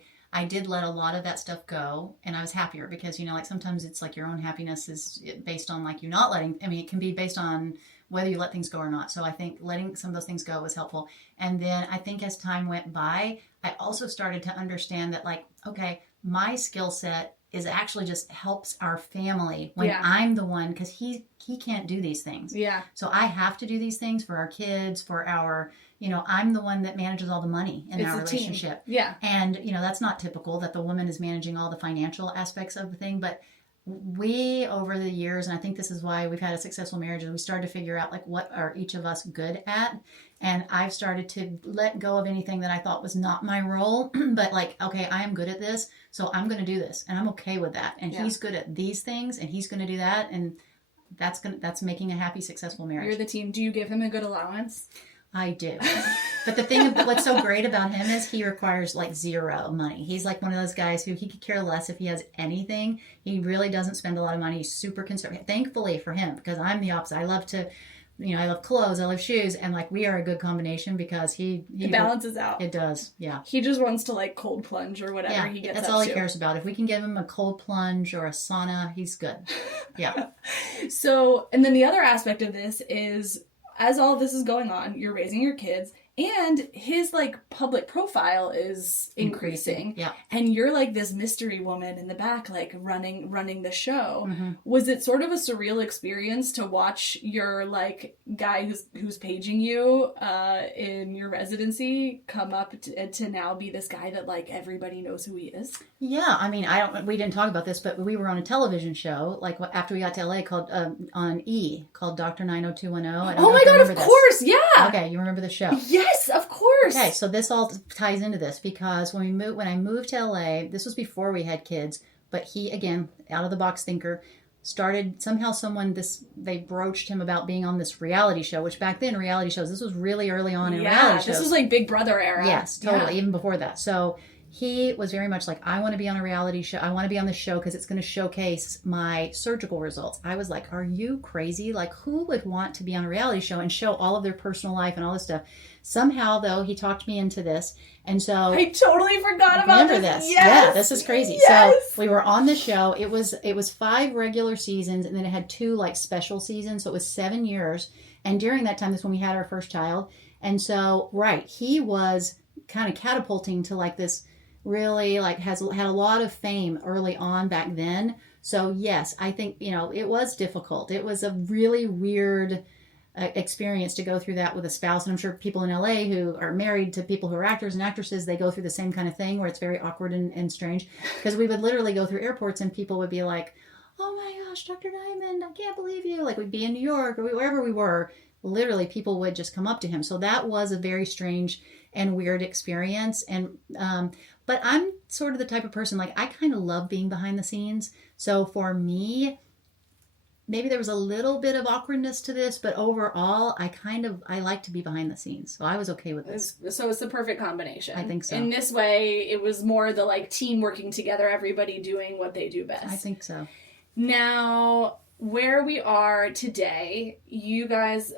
did let a lot of that stuff go, and I was happier because, you know, like sometimes it's like your own happiness is based on like you not letting, I mean, it can be based on whether you let things go or not. So I think letting some of those things go was helpful. And then I think as time went by, I also started to understand that like, okay, my skill set is actually just helps our family when I'm the one, because he can't do these things. Yeah. So I have to do these things for our kids, for our, you know, I'm the one that manages all the money in our relationship. Team. Yeah. And, you know, that's not typical that the woman is managing all the financial aspects of the thing, but we, over the years, and I think this is why we've had a successful marriage, is we started to figure out like what are each of us good at. And I've started to let go of anything that I thought was not my role, but like, okay, I am good at this, so I'm going to do this, and I'm okay with that. And he's good at these things, and he's going to do that, and that's making a happy, successful marriage. You're the team. Do you give him a good allowance? I do. But the thing, what's so great about him is he requires like zero money. He's like one of those guys who he could care less if he has anything. He really doesn't spend a lot of money. He's super conservative. Thankfully for him, because I'm the opposite. I love to, you know, I love clothes, I love shoes, and like we are a good combination because it balances out. It does, yeah. He just wants to like cold plunge or whatever he gets that's all he cares about. If we can give him a cold plunge or a sauna, he's good. Yeah. So, and then the other aspect of this is, as all of this is going on, you're raising your kids, and his like public profile is increasing. Yeah. And you're like this mystery woman in the back, like running the show. Mm-hmm. Was it sort of a surreal experience to watch your like guy who's paging you in your residency come up to now be this guy that like everybody knows who he is? Yeah, I mean, we didn't talk about this, but we were on a television show like after we got to LA called on E! Called Dr. 90210. Oh my God, of course, yeah. Okay, you remember the show? Yes, of course. Okay, so this all ties into this because when I moved to LA, this was before we had kids, but he, again, out of the box thinker, started somehow they broached him about being on this reality show, which back then reality shows, this was really early on in reality shows. This was like Big Brother era. Yes, totally, even before that. So he was very much like, I want to be on a reality show. I want to be on the show because it's going to showcase my surgical results. I was like, are you crazy? Like, who would want to be on a reality show and show all of their personal life and all this stuff? Somehow, though, he talked me into this. And so I totally forgot about this. Yes. Yeah, this is crazy. Yes. So we were on the show. It was 5 regular seasons, and then it had 2 like special seasons. So it was 7 years. And during that time, that's when we had our first child. And so, he was kind of catapulting to like this really like had a lot of fame early on back then. So yes, I think, you know, it was difficult. It was a really weird experience to go through that with a spouse. And I'm sure people in LA who are married to people who are actors and actresses, they go through the same kind of thing where it's very awkward and strange, because we would literally go through airports and people would be like, oh my gosh, Dr. Diamond, I can't believe you. Like we'd be in New York or wherever we were, literally people would just come up to him. So that was a very strange and weird experience. And but I'm sort of the type of person, like I kind of love being behind the scenes. So for me, maybe there was a little bit of awkwardness to this, but overall, I like to be behind the scenes. So I was okay with this. So it's the perfect combination. I think so. In this way, it was more the like team working together, everybody doing what they do best. I think so. Now, where we are today, you guys,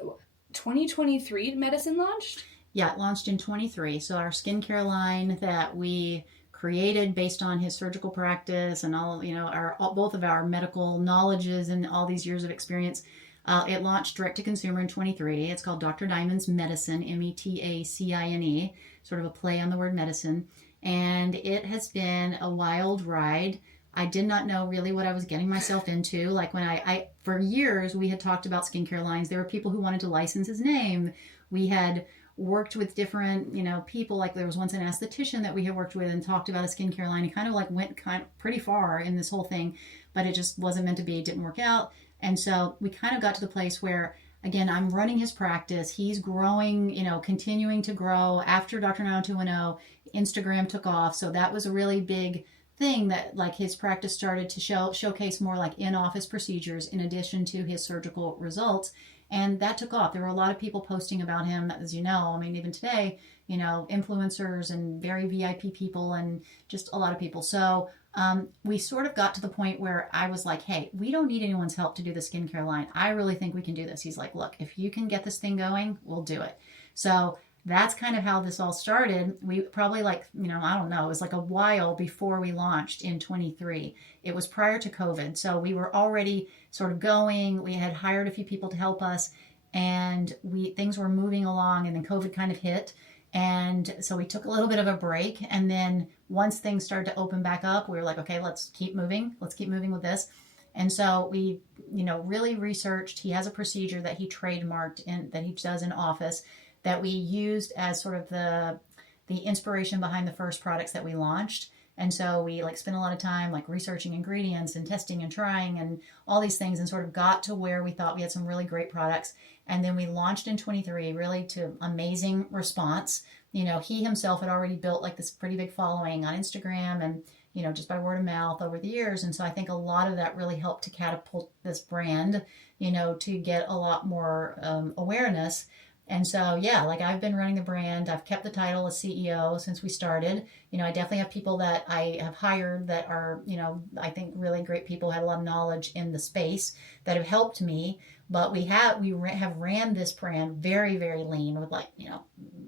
2023 Metacine launched? Yeah, it launched in 23. So our skincare line that we created based on his surgical practice and all, you know, both of our medical knowledges and all these years of experience, it launched direct to consumer in 23. It's called Dr. Diamond's Metacine, Metacine, sort of a play on the word medicine. And it has been a wild ride. I did not know really what I was getting myself into. Like when I for years, we had talked about skincare lines. There were people who wanted to license his name. We had worked with different, people. Like there was once an esthetician that we had worked with and talked about a skincare line. It kind of like went pretty far in this whole thing, but it just wasn't meant to be. It didn't work out. And so we kind of got to the place where, again, I'm running his practice. He's growing, continuing to grow. After Dr. 90210, Instagram took off. So that was a really big thing that like his practice started to showcase more like in-office procedures in addition to his surgical results. And that took off. There were a lot of people posting about him, as you know. I mean, even today, influencers and very VIP people and just a lot of people. So we sort of got to the point where I was like, hey, we don't need anyone's help to do the skincare line. I really think we can do this. He's like, look, if you can get this thing going, we'll do it. So that's kind of how this all started. We probably I don't know, it was like a while before we launched in 23. It was prior to COVID. So we were already sort of going. We had hired a few people to help us and things were moving along, and then COVID kind of hit. And so we took a little bit of a break. And then once things started to open back up, we were like, okay, let's keep moving. Let's keep moving with this. And so we, really researched. He has a procedure that he trademarked that he does in office that we used as sort of the inspiration behind the first products that we launched. And so we spent a lot of time researching ingredients and testing and trying and all these things, and sort of got to where we thought we had some really great products. And then we launched in 23, really to amazing response. He himself had already built this pretty big following on Instagram and, just by word of mouth over the years. And so I think a lot of that really helped to catapult this brand, to get a lot more awareness. And so, yeah, I've been running the brand. I've kept the title as CEO since we started. I definitely have people that I have hired that are, I think really great people, have a lot of knowledge in the space that have helped me. But we have ran this brand very, very lean with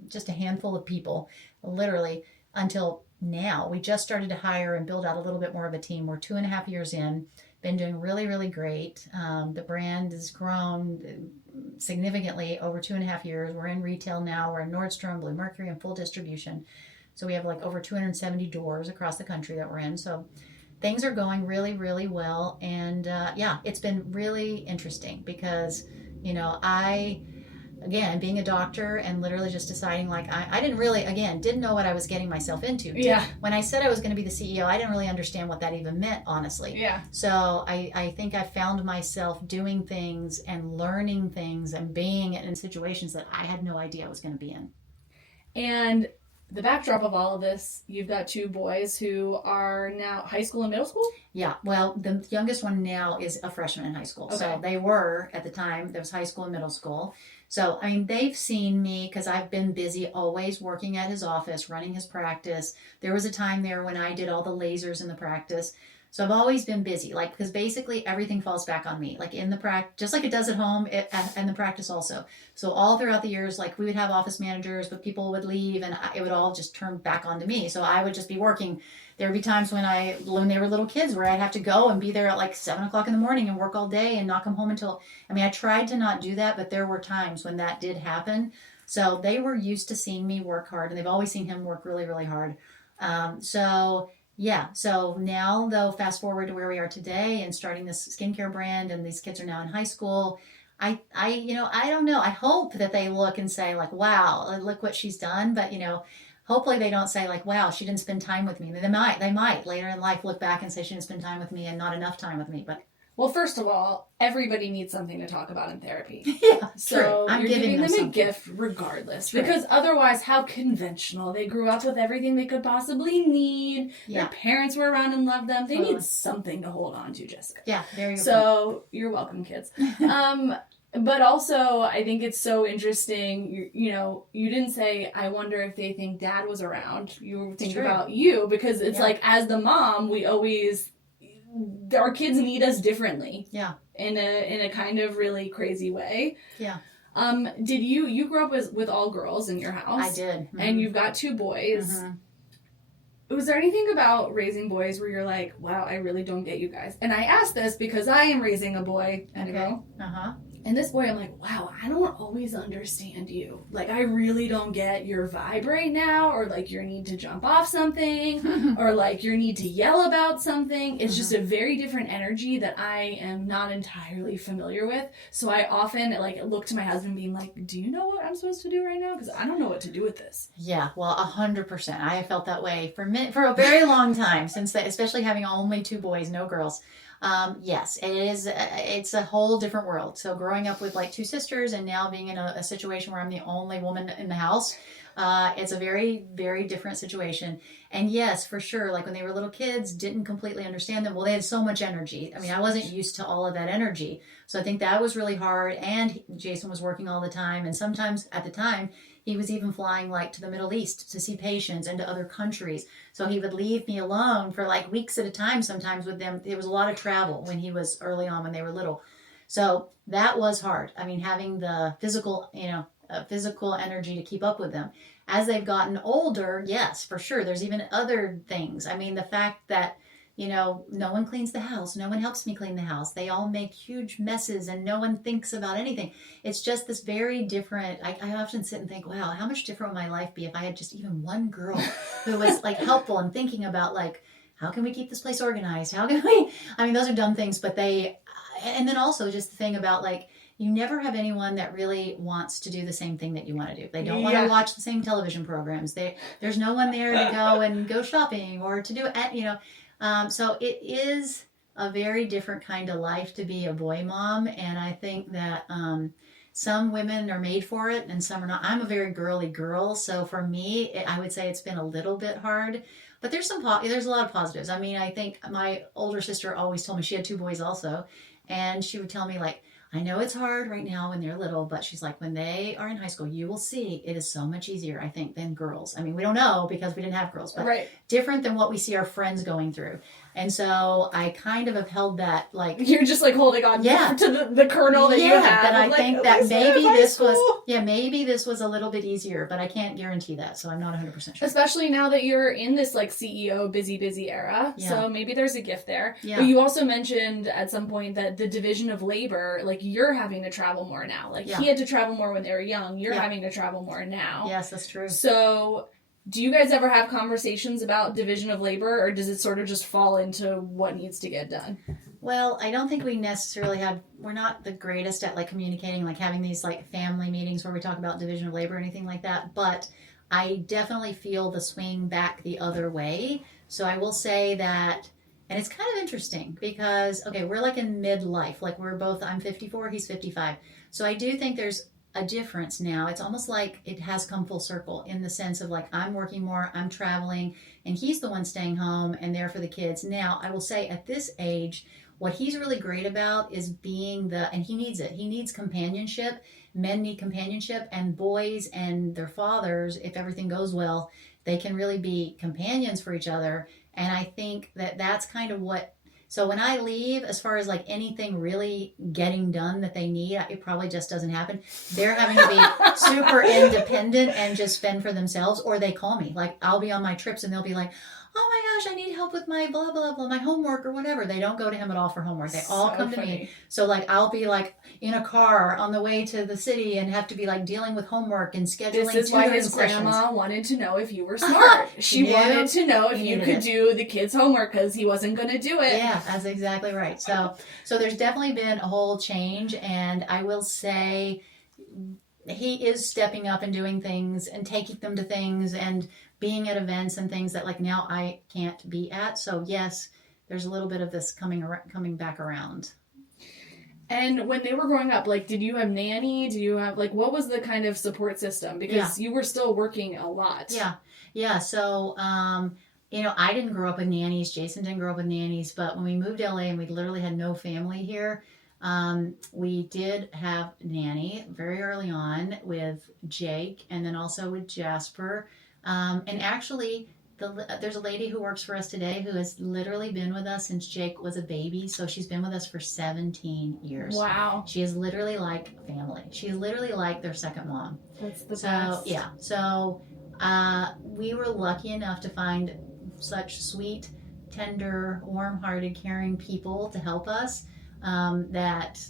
just a handful of people, literally, until now. We just started to hire and build out a little bit more of a team. We're 2.5 years in, been doing really, really great. The brand has grown significantly over 2.5 years. We're in retail now. We're in Nordstrom, Blue Mercury, and full distribution. So we have over 270 doors across the country that we're in. So things are going really, really well. And it's been really interesting because, again, being a doctor and literally just deciding I didn't really, didn't know what I was getting myself into. Yeah. When I said I was going to be the CEO, I didn't really understand what that even meant, honestly. Yeah. So I think I found myself doing things and learning things and being in situations that I had no idea I was going to be in. And the backdrop of all of this, you've got 2 boys who are now high school and middle school? Yeah, well, the youngest one now is a freshman in high school. Okay. So they were, at the time, there was high school and middle school. So, they've seen me because I've been busy always working at his office, running his practice. There was a time there when I did all the lasers in the practice. So I've always been busy, because basically everything falls back on me, in the practice, just like it does at home and the practice also. So all throughout the years, we would have office managers, but people would leave and it would all just turn back onto me. So I would just be working. There would be times when they were little kids where I'd have to go and be there at 7 o'clock in the morning and work all day and not come home until, I tried to not do that, but there were times when that did happen. So they were used to seeing me work hard, and they've always seen him work really, really hard. Yeah. So now, though, fast forward to where we are today and starting this skincare brand, and these kids are now in high school. I don't know. I hope that they look and say wow, look what she's done. But, hopefully they don't say wow, she didn't spend time with me. They might later in life look back and say she didn't spend time with me and not enough time with me. But well, first of all, everybody needs something to talk about in therapy. Yeah, so I'm you're giving them something. A gift regardless. True. Because otherwise, how conventional. They grew up with everything they could possibly need. Yeah. Their parents were around and loved them. They need something to hold on to, Jessica. Yeah, there you go. So you're welcome, kids. But also, I think it's so interesting, you didn't say, I wonder if they think dad was around. You think about you, because it's as the mom, we always, our kids need us differently. Yeah. In a kind of really crazy way. Yeah. Did you grew up with all girls in your house? I did. Mm-hmm. And you've got 2 boys. Mm-hmm. Was there anything about raising boys where you're like, wow, I really don't get you guys? And I ask this because I am raising a boy and a girl. And this boy, I'm like, wow, I don't always understand you. Like, I really don't get your vibe right now, or like your need to jump off something, or like your need to yell about something. It's just a very different energy that I am not entirely familiar with. So I often like look to my husband being like, do you know what I'm supposed to do right now? Because I don't know what to do with this. Yeah, well, 100%. I have felt that way for a very long time, since that, especially having only two boys, no girls. Yes, it is. It's a whole different world. So growing up with like two sisters and now being in a situation where I'm the only woman in the house, it's a very, very different situation. And yes, for sure, like when they were little kids, didn't completely understand them. Well, they had so much energy. I mean, I wasn't used to all of that energy. So I think that was really hard. And Jason was working all the time. And sometimes at the time, he was even flying like to the Middle East to see patients and to other countries. So he would leave me alone for like weeks at a time sometimes with them. There was a lot of travel when he was early on, when they were little. So that was hard. I mean, having the physical energy to keep up with them. As they've gotten older, yes, for sure. There's even other things. I mean, the fact that, no one cleans the house. No one helps me clean the house. They all make huge messes and no one thinks about anything. It's just this very different. I often sit and think, wow, how much different would my life be if I had just even one girl who was like helpful and thinking about like, how can we keep this place organized? How can we, I mean, those are dumb things, but and then also just the thing about like, you never have anyone that really wants to do the same thing that you want to do. They don't want to watch the same television programs. There's no one there to go shopping or to do it, so it is a very different kind of life to be a boy mom. And I think that some women are made for it and some are not. I'm a very girly girl. So for me, I would say it's been a little bit hard. But there's there's a lot of positives. I mean, I think my older sister always told me, she had two boys also, and she would tell me like, I know it's hard right now when they're little, but she's like, when they are in high school, you will see it is so much easier, I think, than girls. I mean, we don't know because we didn't have girls, but different than what we see our friends going through. And so I kind of have held that, like, you're just like holding on to the kernel that you have. But I think that maybe this was a little bit easier, but I can't guarantee that. So I'm not 100% sure. Especially now that you're in this like CEO busy era. Yeah. So maybe there's a gift there. Yeah. But you also mentioned at some point that the division of labor, like you're having to travel more now. Like he had to travel more when they were young. You're having to travel more now. Yes, that's true. So do you guys ever have conversations about division of labor, or does it sort of just fall into what needs to get done? Well, I don't think we necessarily we're not the greatest at like communicating, like having these like family meetings where we talk about division of labor or anything like that. But I definitely feel the swing back the other way. So I will say that, and it's kind of interesting because, okay, we're like in midlife, like I'm 54, he's 55. So I do think there's a difference now. It's almost like it has come full circle in the sense of like, I'm working more, I'm traveling, and he's the one staying home and there for the kids. Now, I will say at this age, what he's really great about is being and he needs it. He needs companionship. Men need companionship, and boys and their fathers, if everything goes well, they can really be companions for each other. And I think that that's kind of so when I leave, as far as like anything really getting done that they need, it probably just doesn't happen. They're having to be super independent and just fend for themselves, or they call me. Like I'll be on my trips and they'll be like, oh my gosh, I need help with my blah, blah, blah, my homework or whatever. They don't go to him at all for homework. They all come to me. So like I'll be like in a car on the way to the city and have to be like dealing with homework and scheduling. This is why his grandma wanted to know if you were smart. She wanted to know if you could do the kids' homework because he wasn't going to do it. Yeah, that's exactly right. So there's definitely been a whole change, and I will say he is stepping up and doing things and taking them to things and being at events and things that like now I can't be at. So yes, there's a little bit of this coming back around. And when they were growing up, like, did you have nanny? Do you have like, what was the kind of support system? Because you were still working a lot. Yeah. So, I didn't grow up with nannies. Jason didn't grow up with nannies. But when we moved to LA and we literally had no family here, we did have nanny very early on with Jake and then also with Jasper. And actually, there's a lady who works for us today who has literally been with us since Jake was a baby. So she's been with us for 17 years. Wow. She is literally like family. She's literally like their second mom. That's the best. Yeah. So we were lucky enough to find such sweet, tender, warm-hearted, caring people to help us that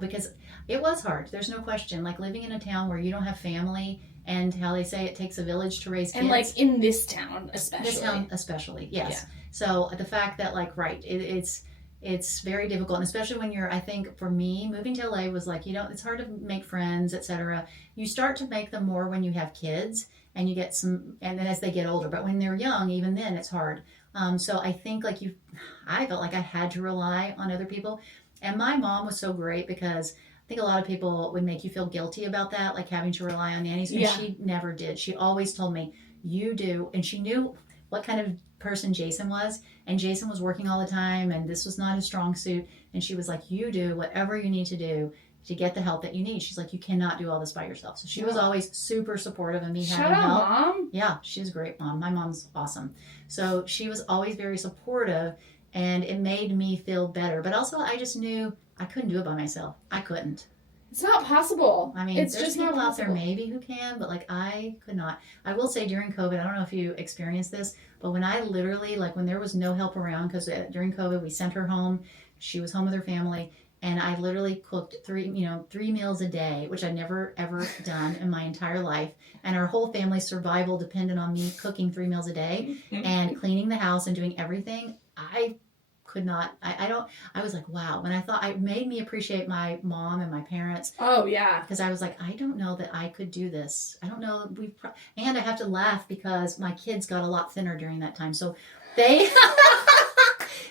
because it was hard. There's no question. Like living in a town where you don't have family, and how they say it takes a village to raise kids. And like in this town, especially. This town, especially, yes. Yeah. So the fact that like, right, it's very difficult, and especially when you're, I think for me, moving to LA was like, it's hard to make friends, etc. You start to make them more when you have kids, and you get some, and then as they get older. But when they're young, even then, it's hard. So I think like I felt like I had to rely on other people. And my mom was so great because I think a lot of people would make you feel guilty about that, like having to rely on nannies. And she never did. She always told me, you do. And she knew what kind of person Jason was. And Jason was working all the time, and this was not his strong suit. And she was like, you do whatever you need to do to get the help that you need. She's like, you cannot do all this by yourself. So she was always super supportive of me having help. Shout out, Mom. Yeah, she's a great mom. My mom's awesome. So she was always very supportive, and it made me feel better. But also, I just knew I couldn't do it by myself. I couldn't. It's not possible. I mean, it's there's just people not out there maybe who can, but like I could not. I will say during COVID, I don't know if you experienced this, but when I literally, like when there was no help around, because during COVID, we sent her home. She was home with her family. And I literally cooked three meals a day, which I'd never, ever done in my entire life. And our whole family's survival depended on me cooking 3 meals a day and cleaning the house and doing everything. I could not, I was like, wow. When I thought, it made me appreciate my mom and my parents. Oh, yeah. Because I was like, I don't know that I could do this. I don't know. And I have to laugh because my kids got a lot thinner during that time. So they...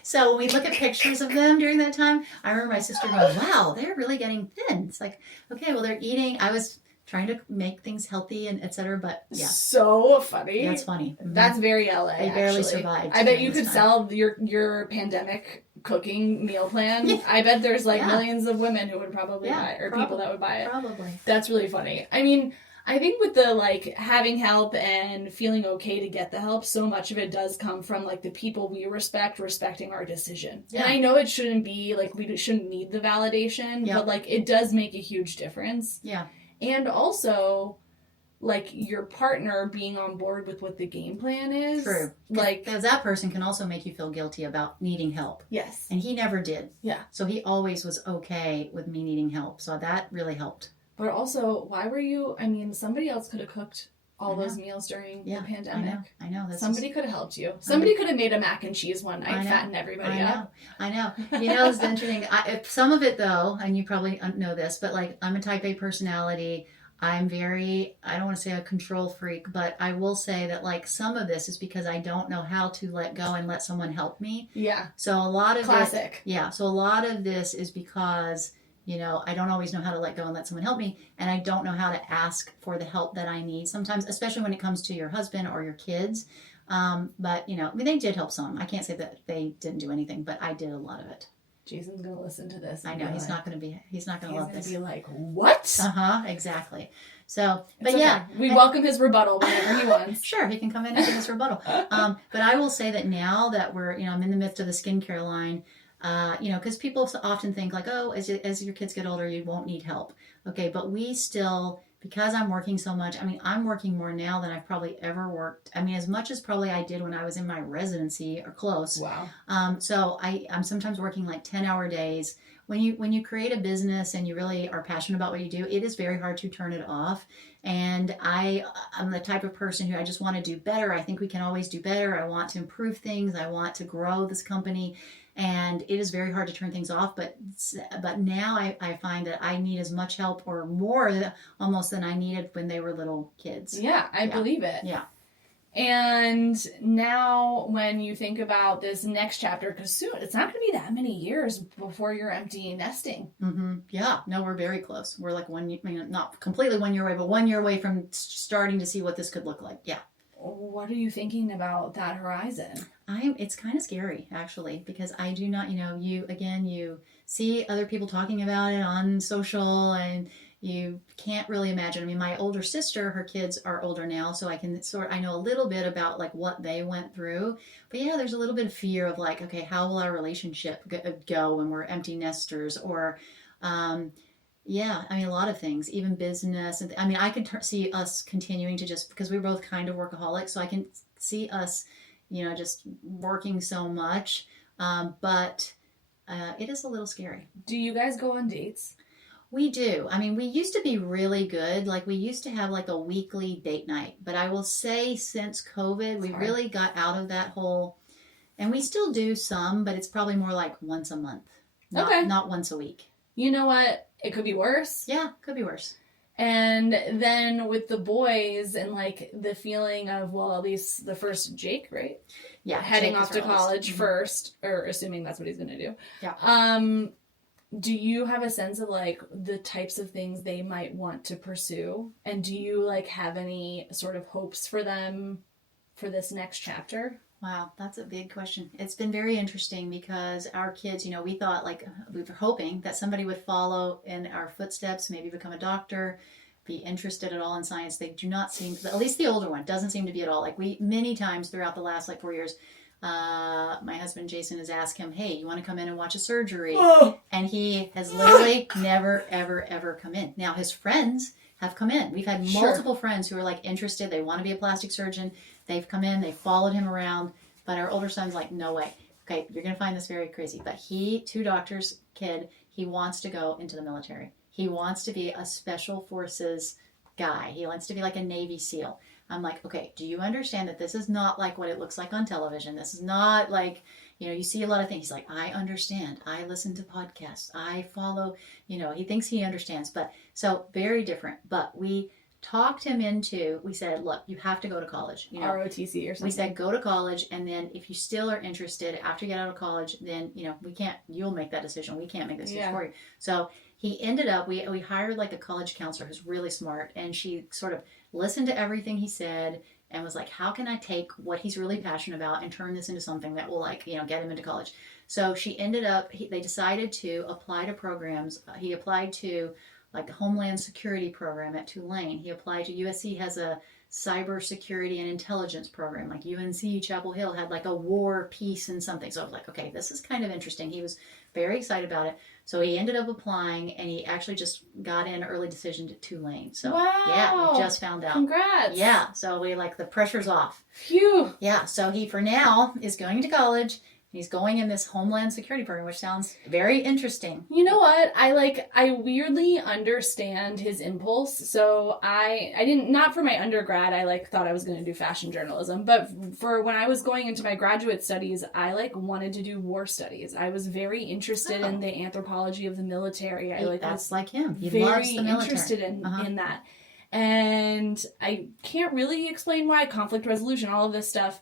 So when we look at pictures of them during that time, I remember my sister going, wow, they're really getting thin. It's like, okay, well, they're eating. I was trying to make things healthy and et cetera, but yeah. So funny. That's funny. Mm-hmm. That's very LA, They barely survived. I bet you could sell your pandemic cooking meal plan. Yeah. I bet there's like millions of women who would probably buy it, or people that would buy it. Probably. That's really funny. I mean, I think with the, like, having help and feeling okay to get the help, so much of it does come from, like, the people we respecting our decision. Yeah. And I know it shouldn't be, like, we shouldn't need the validation, but, like, it does make a huge difference. Yeah. And also, like, your partner being on board with what the game plan is. True. Like, because that person can also make you feel guilty about needing help. Yes. And he never did. Yeah. So he always was okay with me needing help. So that really helped. But also, why were you... I mean, somebody else could have cooked all those meals during the pandemic. I know. Somebody could have helped you. Somebody could have made a mac and cheese one night, fattened everybody up. I know. It's interesting. Some of it, though, and you probably know this, but, like, I'm a type A personality. I'm very... I don't want to say a control freak, but I will say that, like, some of this is because I don't know how to let go and let someone help me. Yeah. So a lot of Classic. So a lot of this is because... I don't always know how to let go and let someone help me, and I don't know how to ask for the help that I need sometimes, especially when it comes to your husband or your kids. But, I mean, they did help some. I can't say that they didn't do anything, but I did a lot of it. Jason's going to listen to this. I know. He's not going to love this. He's going to be like, what? Exactly. So, but okay. We welcome his rebuttal whenever he wants. Sure, he can come in and give his rebuttal. But I will say that now that we're, I'm in the midst of the skincare line, because people often think like, oh, as your kids get older, you won't need help. Okay, but we still, because I'm working so much, I mean, I'm working more now than I've probably ever worked. I mean, as much as probably I did when I was in my residency or close. Wow. So I'm sometimes working like 10-hour days. When you create a business and you really are passionate about what you do, it is very hard to turn it off. And I'm the type of person who I just want to do better. I think we can always do better. I want to improve things. I want to grow this company. And it is very hard to turn things off, but now I find that I need as much help or more almost than I needed when they were little kids. Yeah, I believe it. Yeah. And now when you think about this next chapter, because soon it's not going to be that many years before you're empty nesting. Mm-hmm. Yeah, no, we're very close. We're like not completely 1 year away, but 1 year away from starting to see what this could look like. Yeah. What are you thinking about that horizon? It's kind of scary, actually, because I do not, you see other people talking about it on social, and you can't really imagine. I mean, my older sister, her kids are older now, so I know a little bit about like what they went through. But yeah, there's a little bit of fear of like, okay, how will our relationship go when we're empty nesters? Or, yeah, I mean, a lot of things, even business. And I mean, I could see us continuing to because we're both kind of workaholics, so I can see us, just working so much. But it is a little scary. Do you guys go on dates? We do. I mean, we used to be really good. Like, we used to have like a weekly date night. But I will say, since COVID, we really got out of that whole, and we still do some, but it's probably more like once a month, not once a week. You know what? It could be worse. Yeah, could be worse. And then with the boys and like the feeling of, well, at least the first Jake, right? Yeah. Heading off to college first, or assuming that's what he's going to do. Yeah. Do you have a sense of like the types of things they might want to pursue? And do you like have any sort of hopes for them for this next chapter? Wow, that's a big question. It's been very interesting because our kids, you know, we thought like, we were hoping that somebody would follow in our footsteps, maybe become a doctor, be interested at all in science. They do not seem to, at least the older one doesn't seem to be at all. Like, we, many times throughout the last like 4 years, my husband Jason has asked him, hey, you want to come in and watch a surgery? And he has literally never, ever, ever come in. Now, his friends have come in. We've had multiple friends who are like interested. They want to be a plastic surgeon. They've come in. They followed him around. But our older son's like, no way. Okay, you're going to find this very crazy. But he, 2 doctors kid, he wants to go into the military. He wants to be a special forces guy. He wants to be like a Navy SEAL. I'm like, okay, do you understand that this is not like what it looks like on television? This is not like, you know, you see a lot of things. He's like, I understand. I listen to podcasts. I follow, you know, he thinks he understands. But so very different. But we talked him into, we said, look, you have to go to college. You know, ROTC or something. We said, go to college. And then if you still are interested after you get out of college, then, you know, we can't, you'll make that decision. We can't make that decision for you. So he ended up, we hired like a college counselor who's really smart. And she sort of listened to everything he said and was like, how can I take what he's really passionate about and turn this into something that will, like, you know, get him into college? So she ended up, they decided to apply to programs. He applied to like a Homeland Security program at Tulane. He applied to USC has a cyber security and intelligence program. Like UNC Chapel Hill had like a war, peace, and something. So I was like, okay, this is kind of interesting. He was very excited about it. So he ended up applying, and he actually just got in early decision to Tulane. So yeah, we just found out. Congrats. Yeah, so we like the pressure's off. Phew. Yeah, so he for now is going to college. He's going in this Homeland Security program, which sounds very interesting. You know what? I weirdly understand his impulse. So I didn't, not for my undergrad, I like thought I was going to do fashion journalism, but for when I was going into my graduate studies, I like wanted to do war studies. I was very interested in the anthropology of the military. That's like him. He very loves the military. Interested in that. And I can't really explain why, conflict resolution, all of this stuff.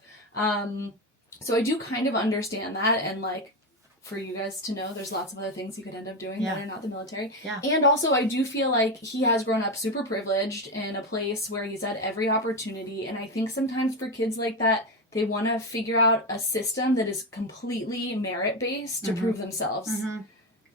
So I do kind of understand that, and like for you guys to know, there's lots of other things you could end up doing that are not the military. Yeah. And also I do feel like he has grown up super privileged in a place where he's had every opportunity, and I think sometimes for kids like that, they want to figure out a system that is completely merit-based to prove themselves. Mm-hmm.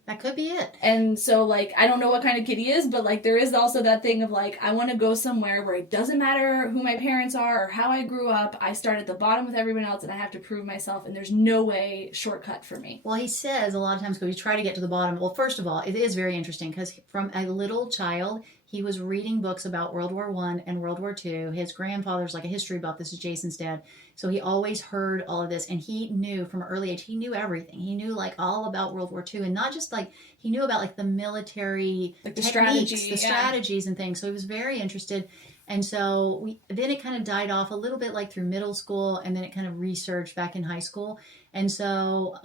That could be it. And so, like, I don't know what kind of kid he is, but, like, there is also that thing of, like, I want to go somewhere where it doesn't matter who my parents are or how I grew up. I start at the bottom with everyone else, and I have to prove myself, and there's no way shortcut for me. Well, he says a lot of times, because we try to get to the bottom. Well, first of all, it is very interesting, because from a little child, he was reading books about World War I and World War II. His grandfather's like a history buff. This is Jason's dad. So he always heard all of this. And he knew from an early age, he knew everything. He knew like all about World War II. And not just like, he knew about like the military like techniques, the strategies and things. So he was very interested. And so then it kind of died off a little bit like through middle school. And then it kind of resurged back in high school. And so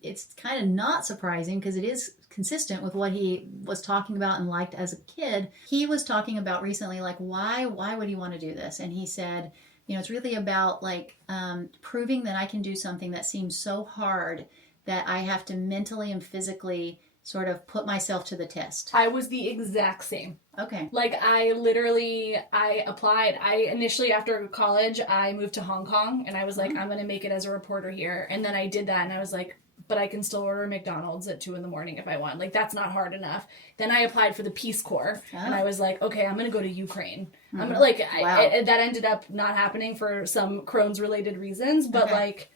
it's kind of not surprising because it is consistent with what he was talking about and liked as a kid. He was talking about recently, like, why would he want to do this? And he said, you know, it's really about like proving that I can do something that seems so hard that I have to mentally and physically sort of put myself to the test. I was the exact same. Okay. Like, I applied. Initially, after college, I moved to Hong Kong, and I was like, I'm going to make it as a reporter here. And then I did that, and I was like, but I can still order McDonald's at 2 a.m. if I want. Like, that's not hard enough. Then I applied for the Peace Corps, and I was like, okay, I'm going to go to Ukraine. I'm going to, like, that ended up not happening for some Crohn's-related reasons, but, like,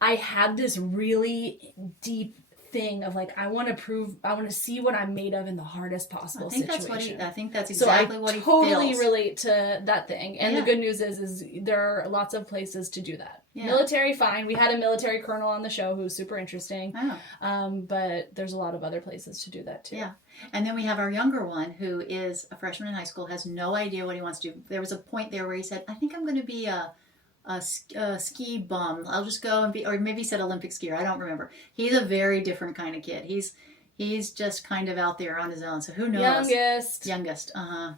I had this really deep thing of like, I want to see what I'm made of in the hardest possible situation. I think that's exactly what he feels. So I totally relate to that thing. And the good news is there are lots of places to do that. Yeah. Military, fine. We had a military colonel on the show who was super interesting. But there's a lot of other places to do that too. Yeah. And then we have our younger one who is a freshman in high school, has no idea what he wants to do. There was a point there where he said, I think I'm going to be a ski bum. I'll just go and be, or maybe he said Olympic skier. I don't remember. He's a very different kind of kid. He's just kind of out there on his own. So who knows? Youngest.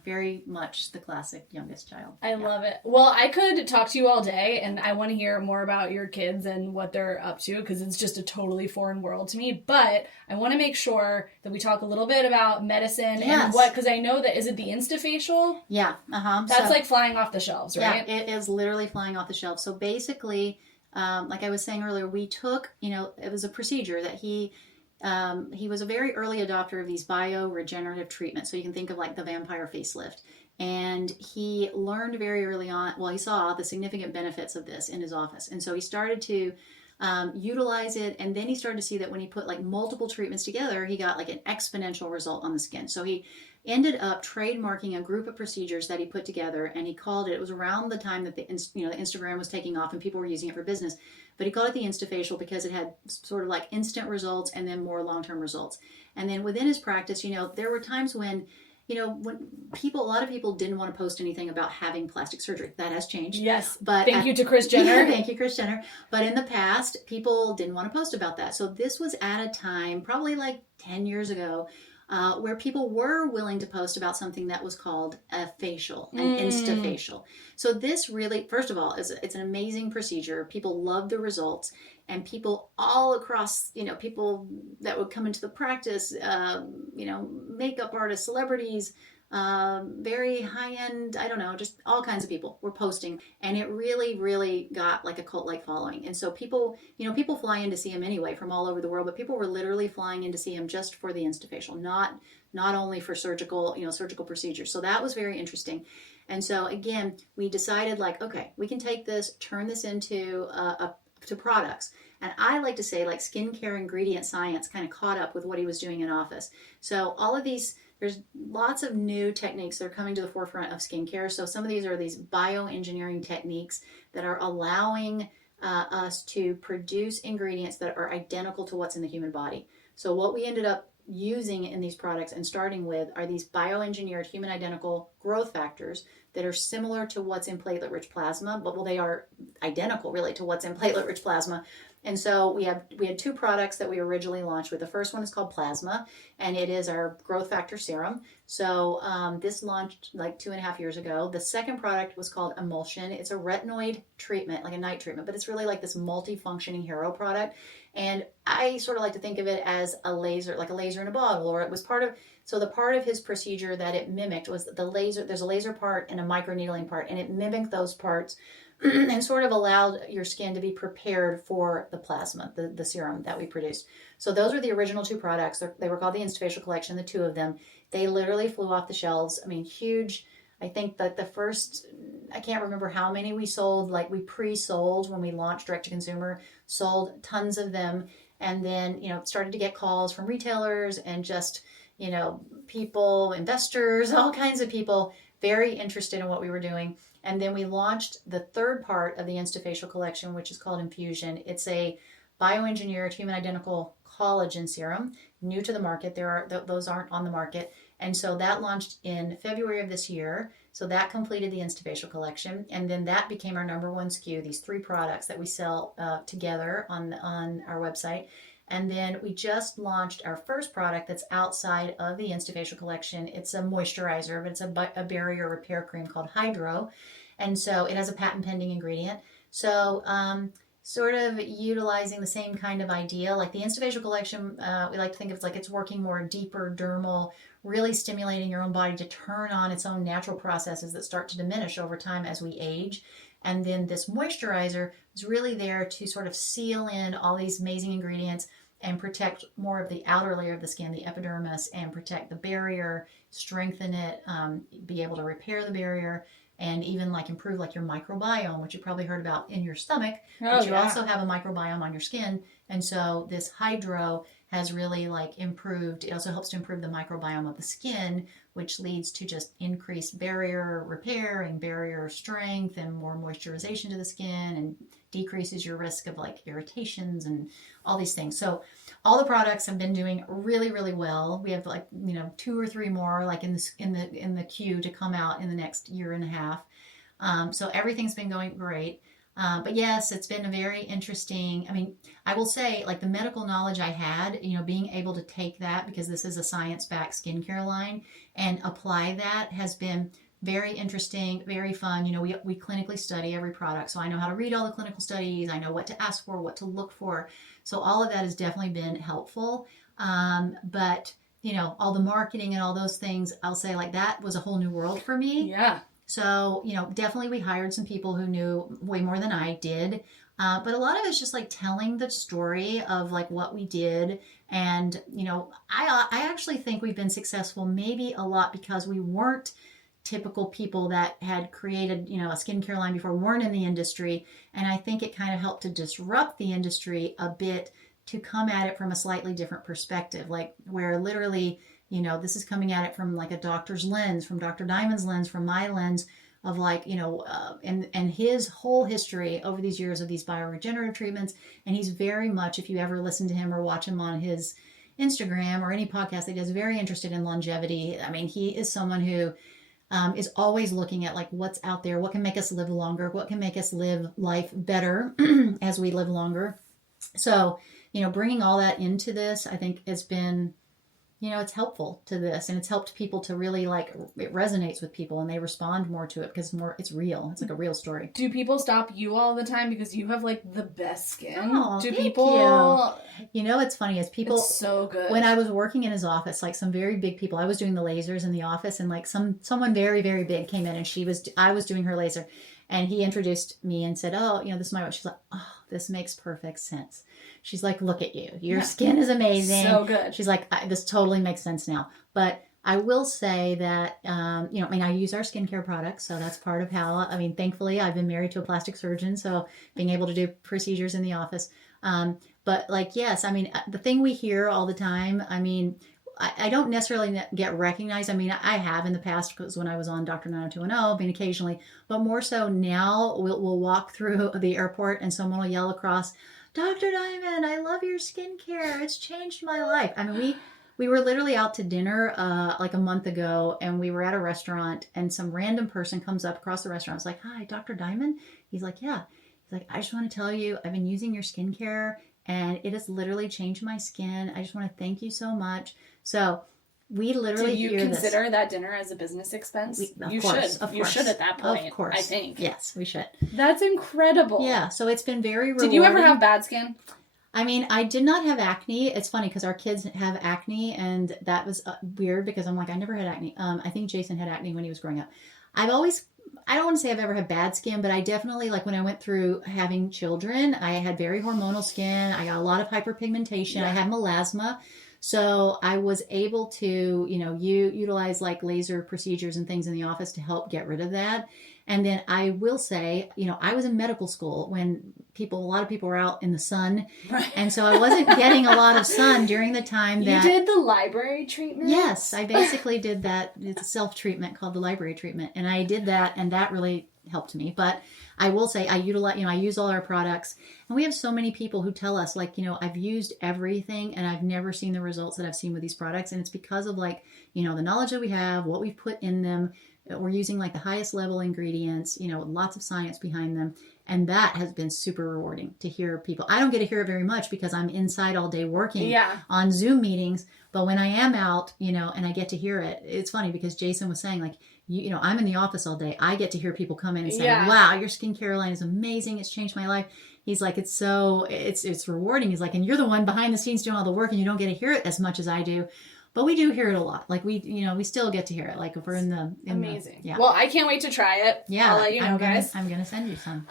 Very much the classic youngest child. I love it. Well, I could talk to you all day, and I want to hear more about your kids and what they're up to, because it's just a totally foreign world to me. But I want to make sure that we talk a little bit about Metacine and what, because I know that, is it the Instafacial? Yeah. That's like flying off the shelves, right? Yeah, it is literally flying off the shelves. So basically, like I was saying earlier, we took, it was a procedure that he was a very early adopter of these bio-regenerative treatments. So you can think of like the vampire facelift. And he learned very early on, he saw the significant benefits of this in his office. And so he started to utilize it. And then he started to see that when he put like multiple treatments together, he got like an exponential result on the skin. So he ended up trademarking a group of procedures that he put together, and he called it was around the time that the Instagram was taking off and people were using it for business. But he called it the Instafacial because it had sort of like instant results and then more long-term results. And then within his practice, there were times when, when a lot of people didn't want to post anything about having plastic surgery. That has changed. Yes. But thank you to Kris Jenner. Thank you, Kris Jenner. But in the past, people didn't want to post about that. So this was at a time, probably like 10 years ago, where people were willing to post about something that was called a facial, an Instafacial. So this really, first of all, it's an amazing procedure. People love the results, and people all across, people that would come into the practice, makeup artists, celebrities, very high-end, I don't know, just all kinds of people were posting, and it really, really got like a cult-like following. And so people fly in to see him anyway from all over the world, but people were literally flying in to see him just for the Instafacial, not only for surgical procedures. So that was very interesting. And so again, we decided like, okay, we can take this, turn this into to products. And I like to say like skincare ingredient science kind of caught up with what he was doing in office. So all of these, there's lots of new techniques that are coming to the forefront of skincare. So some of these are these bioengineering techniques that are allowing us to produce ingredients that are identical to what's in the human body. So what we ended up using in these products and starting with are these bioengineered human identical growth factors that are similar to what's in platelet-rich plasma, but they are identical really to what's in platelet-rich plasma. And so we had two products that we originally launched with. The first one is called Plasma, and it is our growth factor serum. So this launched like 2.5 years ago. The second product was called Emulsion. It's a retinoid treatment, like a night treatment, but it's really like this multi-functioning hero product. And I sort of like to think of it as a laser, like a laser in a bottle, or it was so the part of his procedure that it mimicked was the laser. There's a laser part and a microneedling part, and it mimicked those parts and sort of allowed your skin to be prepared for the plasma, the serum that we produced. So those were the original two products. They were called the Instafacial Collection, the two of them. They literally flew off the shelves. I mean, huge. I think that the first, I can't remember how many we sold, like we pre-sold when we launched direct to consumer, sold tons of them. And then, started to get calls from retailers and just, people, investors, all kinds of people very interested in what we were doing. And then we launched the third part of the Instafacial collection, which is called Infusion. It's a bioengineered human identical collagen serum, new to the market. Those aren't on the market. And so that launched in February of this year. So that completed the Instafacial collection. And then that became our number one SKU, these three products that we sell together on our website. And then we just launched our first product that's outside of the Instafacial collection. It's a moisturizer, but it's a barrier repair cream called Hydro. And so it has a patent pending ingredient. So sort of utilizing the same kind of idea. Like the Instafacial collection, we like to think of it like it's working more deeper, dermal, really stimulating your own body to turn on its own natural processes that start to diminish over time as we age. And then this moisturizer is really there to sort of seal in all these amazing ingredients and protect more of the outer layer of the skin, the epidermis, and protect the barrier, strengthen it, be able to repair the barrier, and even like improve like your microbiome, which you probably heard about in your stomach, but you also have a microbiome on your skin. And so this Hydro has really like improved. It also helps to improve the microbiome of the skin, which leads to just increased barrier repair and barrier strength and more moisturization to the skin, and decreases your risk of like irritations and all these things. So all the products have been doing really, really well. We have like, 2 or 3 more like in the queue to come out in the next year and a half. So everything's been going great. But yes, it's been a very interesting, I will say like the medical knowledge I had, being able to take that, because this is a science-backed skincare line, and apply that has been very interesting, very fun. We clinically study every product. So I know how to read all the clinical studies. I know what to ask for, what to look for. So all of that has definitely been helpful. But all the marketing and all those things, I'll say like that was a whole new world for me. Yeah. So, definitely we hired some people who knew way more than I did. But a lot of it's just like telling the story of like what we did. And, I actually think we've been successful maybe a lot because we weren't typical people that had created, a skincare line before, weren't in the industry. And I think it kind of helped to disrupt the industry a bit, to come at it from a slightly different perspective, like where literally, this is coming at it from like a doctor's lens, from Dr. Diamond's lens, from my lens of like, and his whole history over these years of these bioregenerative treatments. And he's very much, if you ever listen to him or watch him on his Instagram or any podcast that he does, very interested in longevity. He is someone who is always looking at like what's out there, what can make us live longer, what can make us live life better as we live longer. So, bringing all that into this, I think has been, it's helpful to this, and it's helped people to really like, it resonates with people and they respond more to it because it's real. It's like a real story. Do people stop you all the time because you have like the best skin? Oh, Do thank people? It's funny is people. It's so good. When I was working in his office, like some very big people, I was doing the lasers in the office, and like someone very, very big came in, and I was doing her laser, and he introduced me and said, "Oh, this is my wife." She's like, "Oh, this makes perfect sense." She's like, "Look at you. Your skin is amazing. So good." She's like, "This totally makes sense now." But I will say that, I use our skincare products, so that's part of how, thankfully I've been married to a plastic surgeon, so being able to do procedures in the office. But like, yes, the thing we hear all the time, I don't necessarily get recognized. I have in the past, because when I was on Dr. 90210, occasionally, but more so now we'll walk through the airport and someone will yell across, "Dr. Diamond, I love your skincare. It's changed my life." We were literally out to dinner like a month ago, and we were at a restaurant, and some random person comes up across the restaurant. It's like, "Hi, Dr. Diamond?" He's like, "Yeah." He's like, "I just want to tell you, I've been using your skincare, and it has literally changed my skin. I just want to thank you so much." So we literally Do you consider that dinner as a business expense? You should at that point. Of course. I think. Yes, we should. That's incredible. Yeah, so it's been very rewarding. Did you ever have bad skin? I did not have acne. It's funny because our kids have acne, and that was weird because I'm like, I never had acne. I think Jason had acne when he was growing up. I don't want to say I've ever had bad skin, but I definitely, like when I went through having children, I had very hormonal skin. I got a lot of hyperpigmentation. Yeah. I had melasma. So I was able to, utilize like laser procedures and things in the office to help get rid of that. And then I will say, I was in medical school when a lot of people were out in the sun. Right. And so I wasn't getting a lot of sun during the time that... You did the library treatment? Yes, I basically did that. It's a self-treatment called the library treatment. And I did that, and that really helped me. But I will say I use all our products, and we have so many people who tell us like, I've used everything and I've never seen the results that I've seen with these products. And it's because of like, the knowledge that we have, what we've put in them. We're using like the highest level ingredients, lots of science behind them. And that has been super rewarding to hear people. I don't get to hear it very much because I'm inside all day working on Zoom meetings. But when I am out, and I get to hear it, it's funny because Jason was saying like, I'm in the office all day. I get to hear people come in and say, "Wow, your skincare line is amazing. It's changed my life." He's like, it's rewarding. He's like, and you're the one behind the scenes doing all the work, and you don't get to hear it as much as I do. But we do hear it a lot. Like we still get to hear it. Like if we're in the amazing. Well, I can't wait to try it. Yeah, I'll let you know, guys. I'm gonna send you some.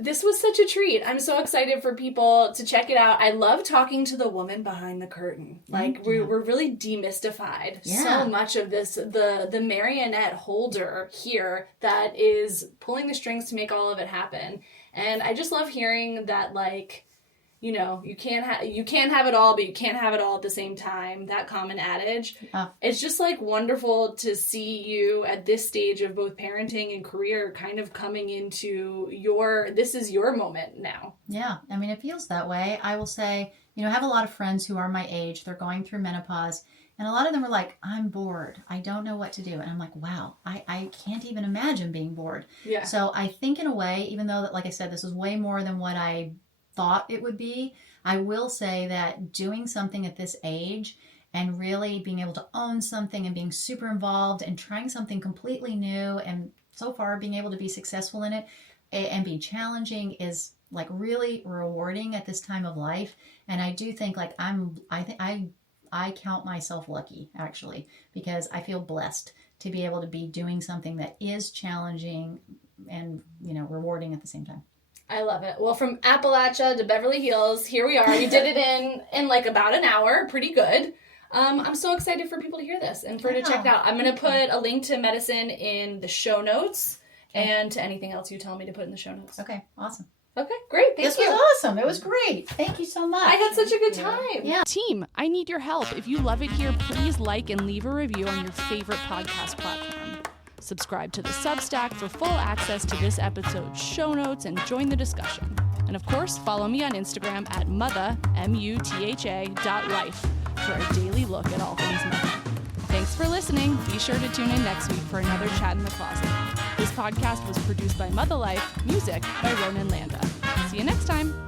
This was such a treat. I'm so excited for people to check it out. I love talking to the woman behind the curtain. Like we're really demystified so much of this. The marionette holder here that is pulling the strings to make all of it happen. And I just love hearing that, like, you can't have it all, but you can't have it all at the same time. That common adage. It's just like wonderful to see you at this stage of both parenting and career kind of coming into this is your moment now. Yeah. I mean, it feels that way. I will say, I have a lot of friends who are my age. They're going through menopause. And a lot of them are like, I'm bored. I don't know what to do. And I'm like, wow, I can't even imagine being bored. Yeah. So I think in a way, even though, like I said, this is way more than what I thought it would be, I will say that doing something at this age and really being able to own something and being super involved and trying something completely new and so far being able to be successful in it and be challenging is like really rewarding at this time of life. And I do think like I count myself lucky actually, because I feel blessed to be able to be doing something that is challenging and, rewarding at the same time. I love it. Well, from Appalachia to Beverly Hills, here we are. We did it in like about an hour. Pretty good. I'm so excited for people to hear this and for to check it out. I'm going to put a link to Metacine in the show notes and to anything else you tell me to put in the show notes. Okay, awesome. Okay, great. Thank you. This was awesome. It was great. Thank you so much. I had such a good time. Yeah. Team, I need your help. If you love it here, please like and leave a review on your favorite podcast platform. Subscribe to the Substack for full access to this episode's show notes and join the discussion. And of course, follow me on Instagram at mutha, mutha.life for a daily look at all things mother. Thanks for listening. Be sure to tune in next week for another Chat in the Closet. This podcast was produced by Mother Life, music by Ronan Landa. See you next time.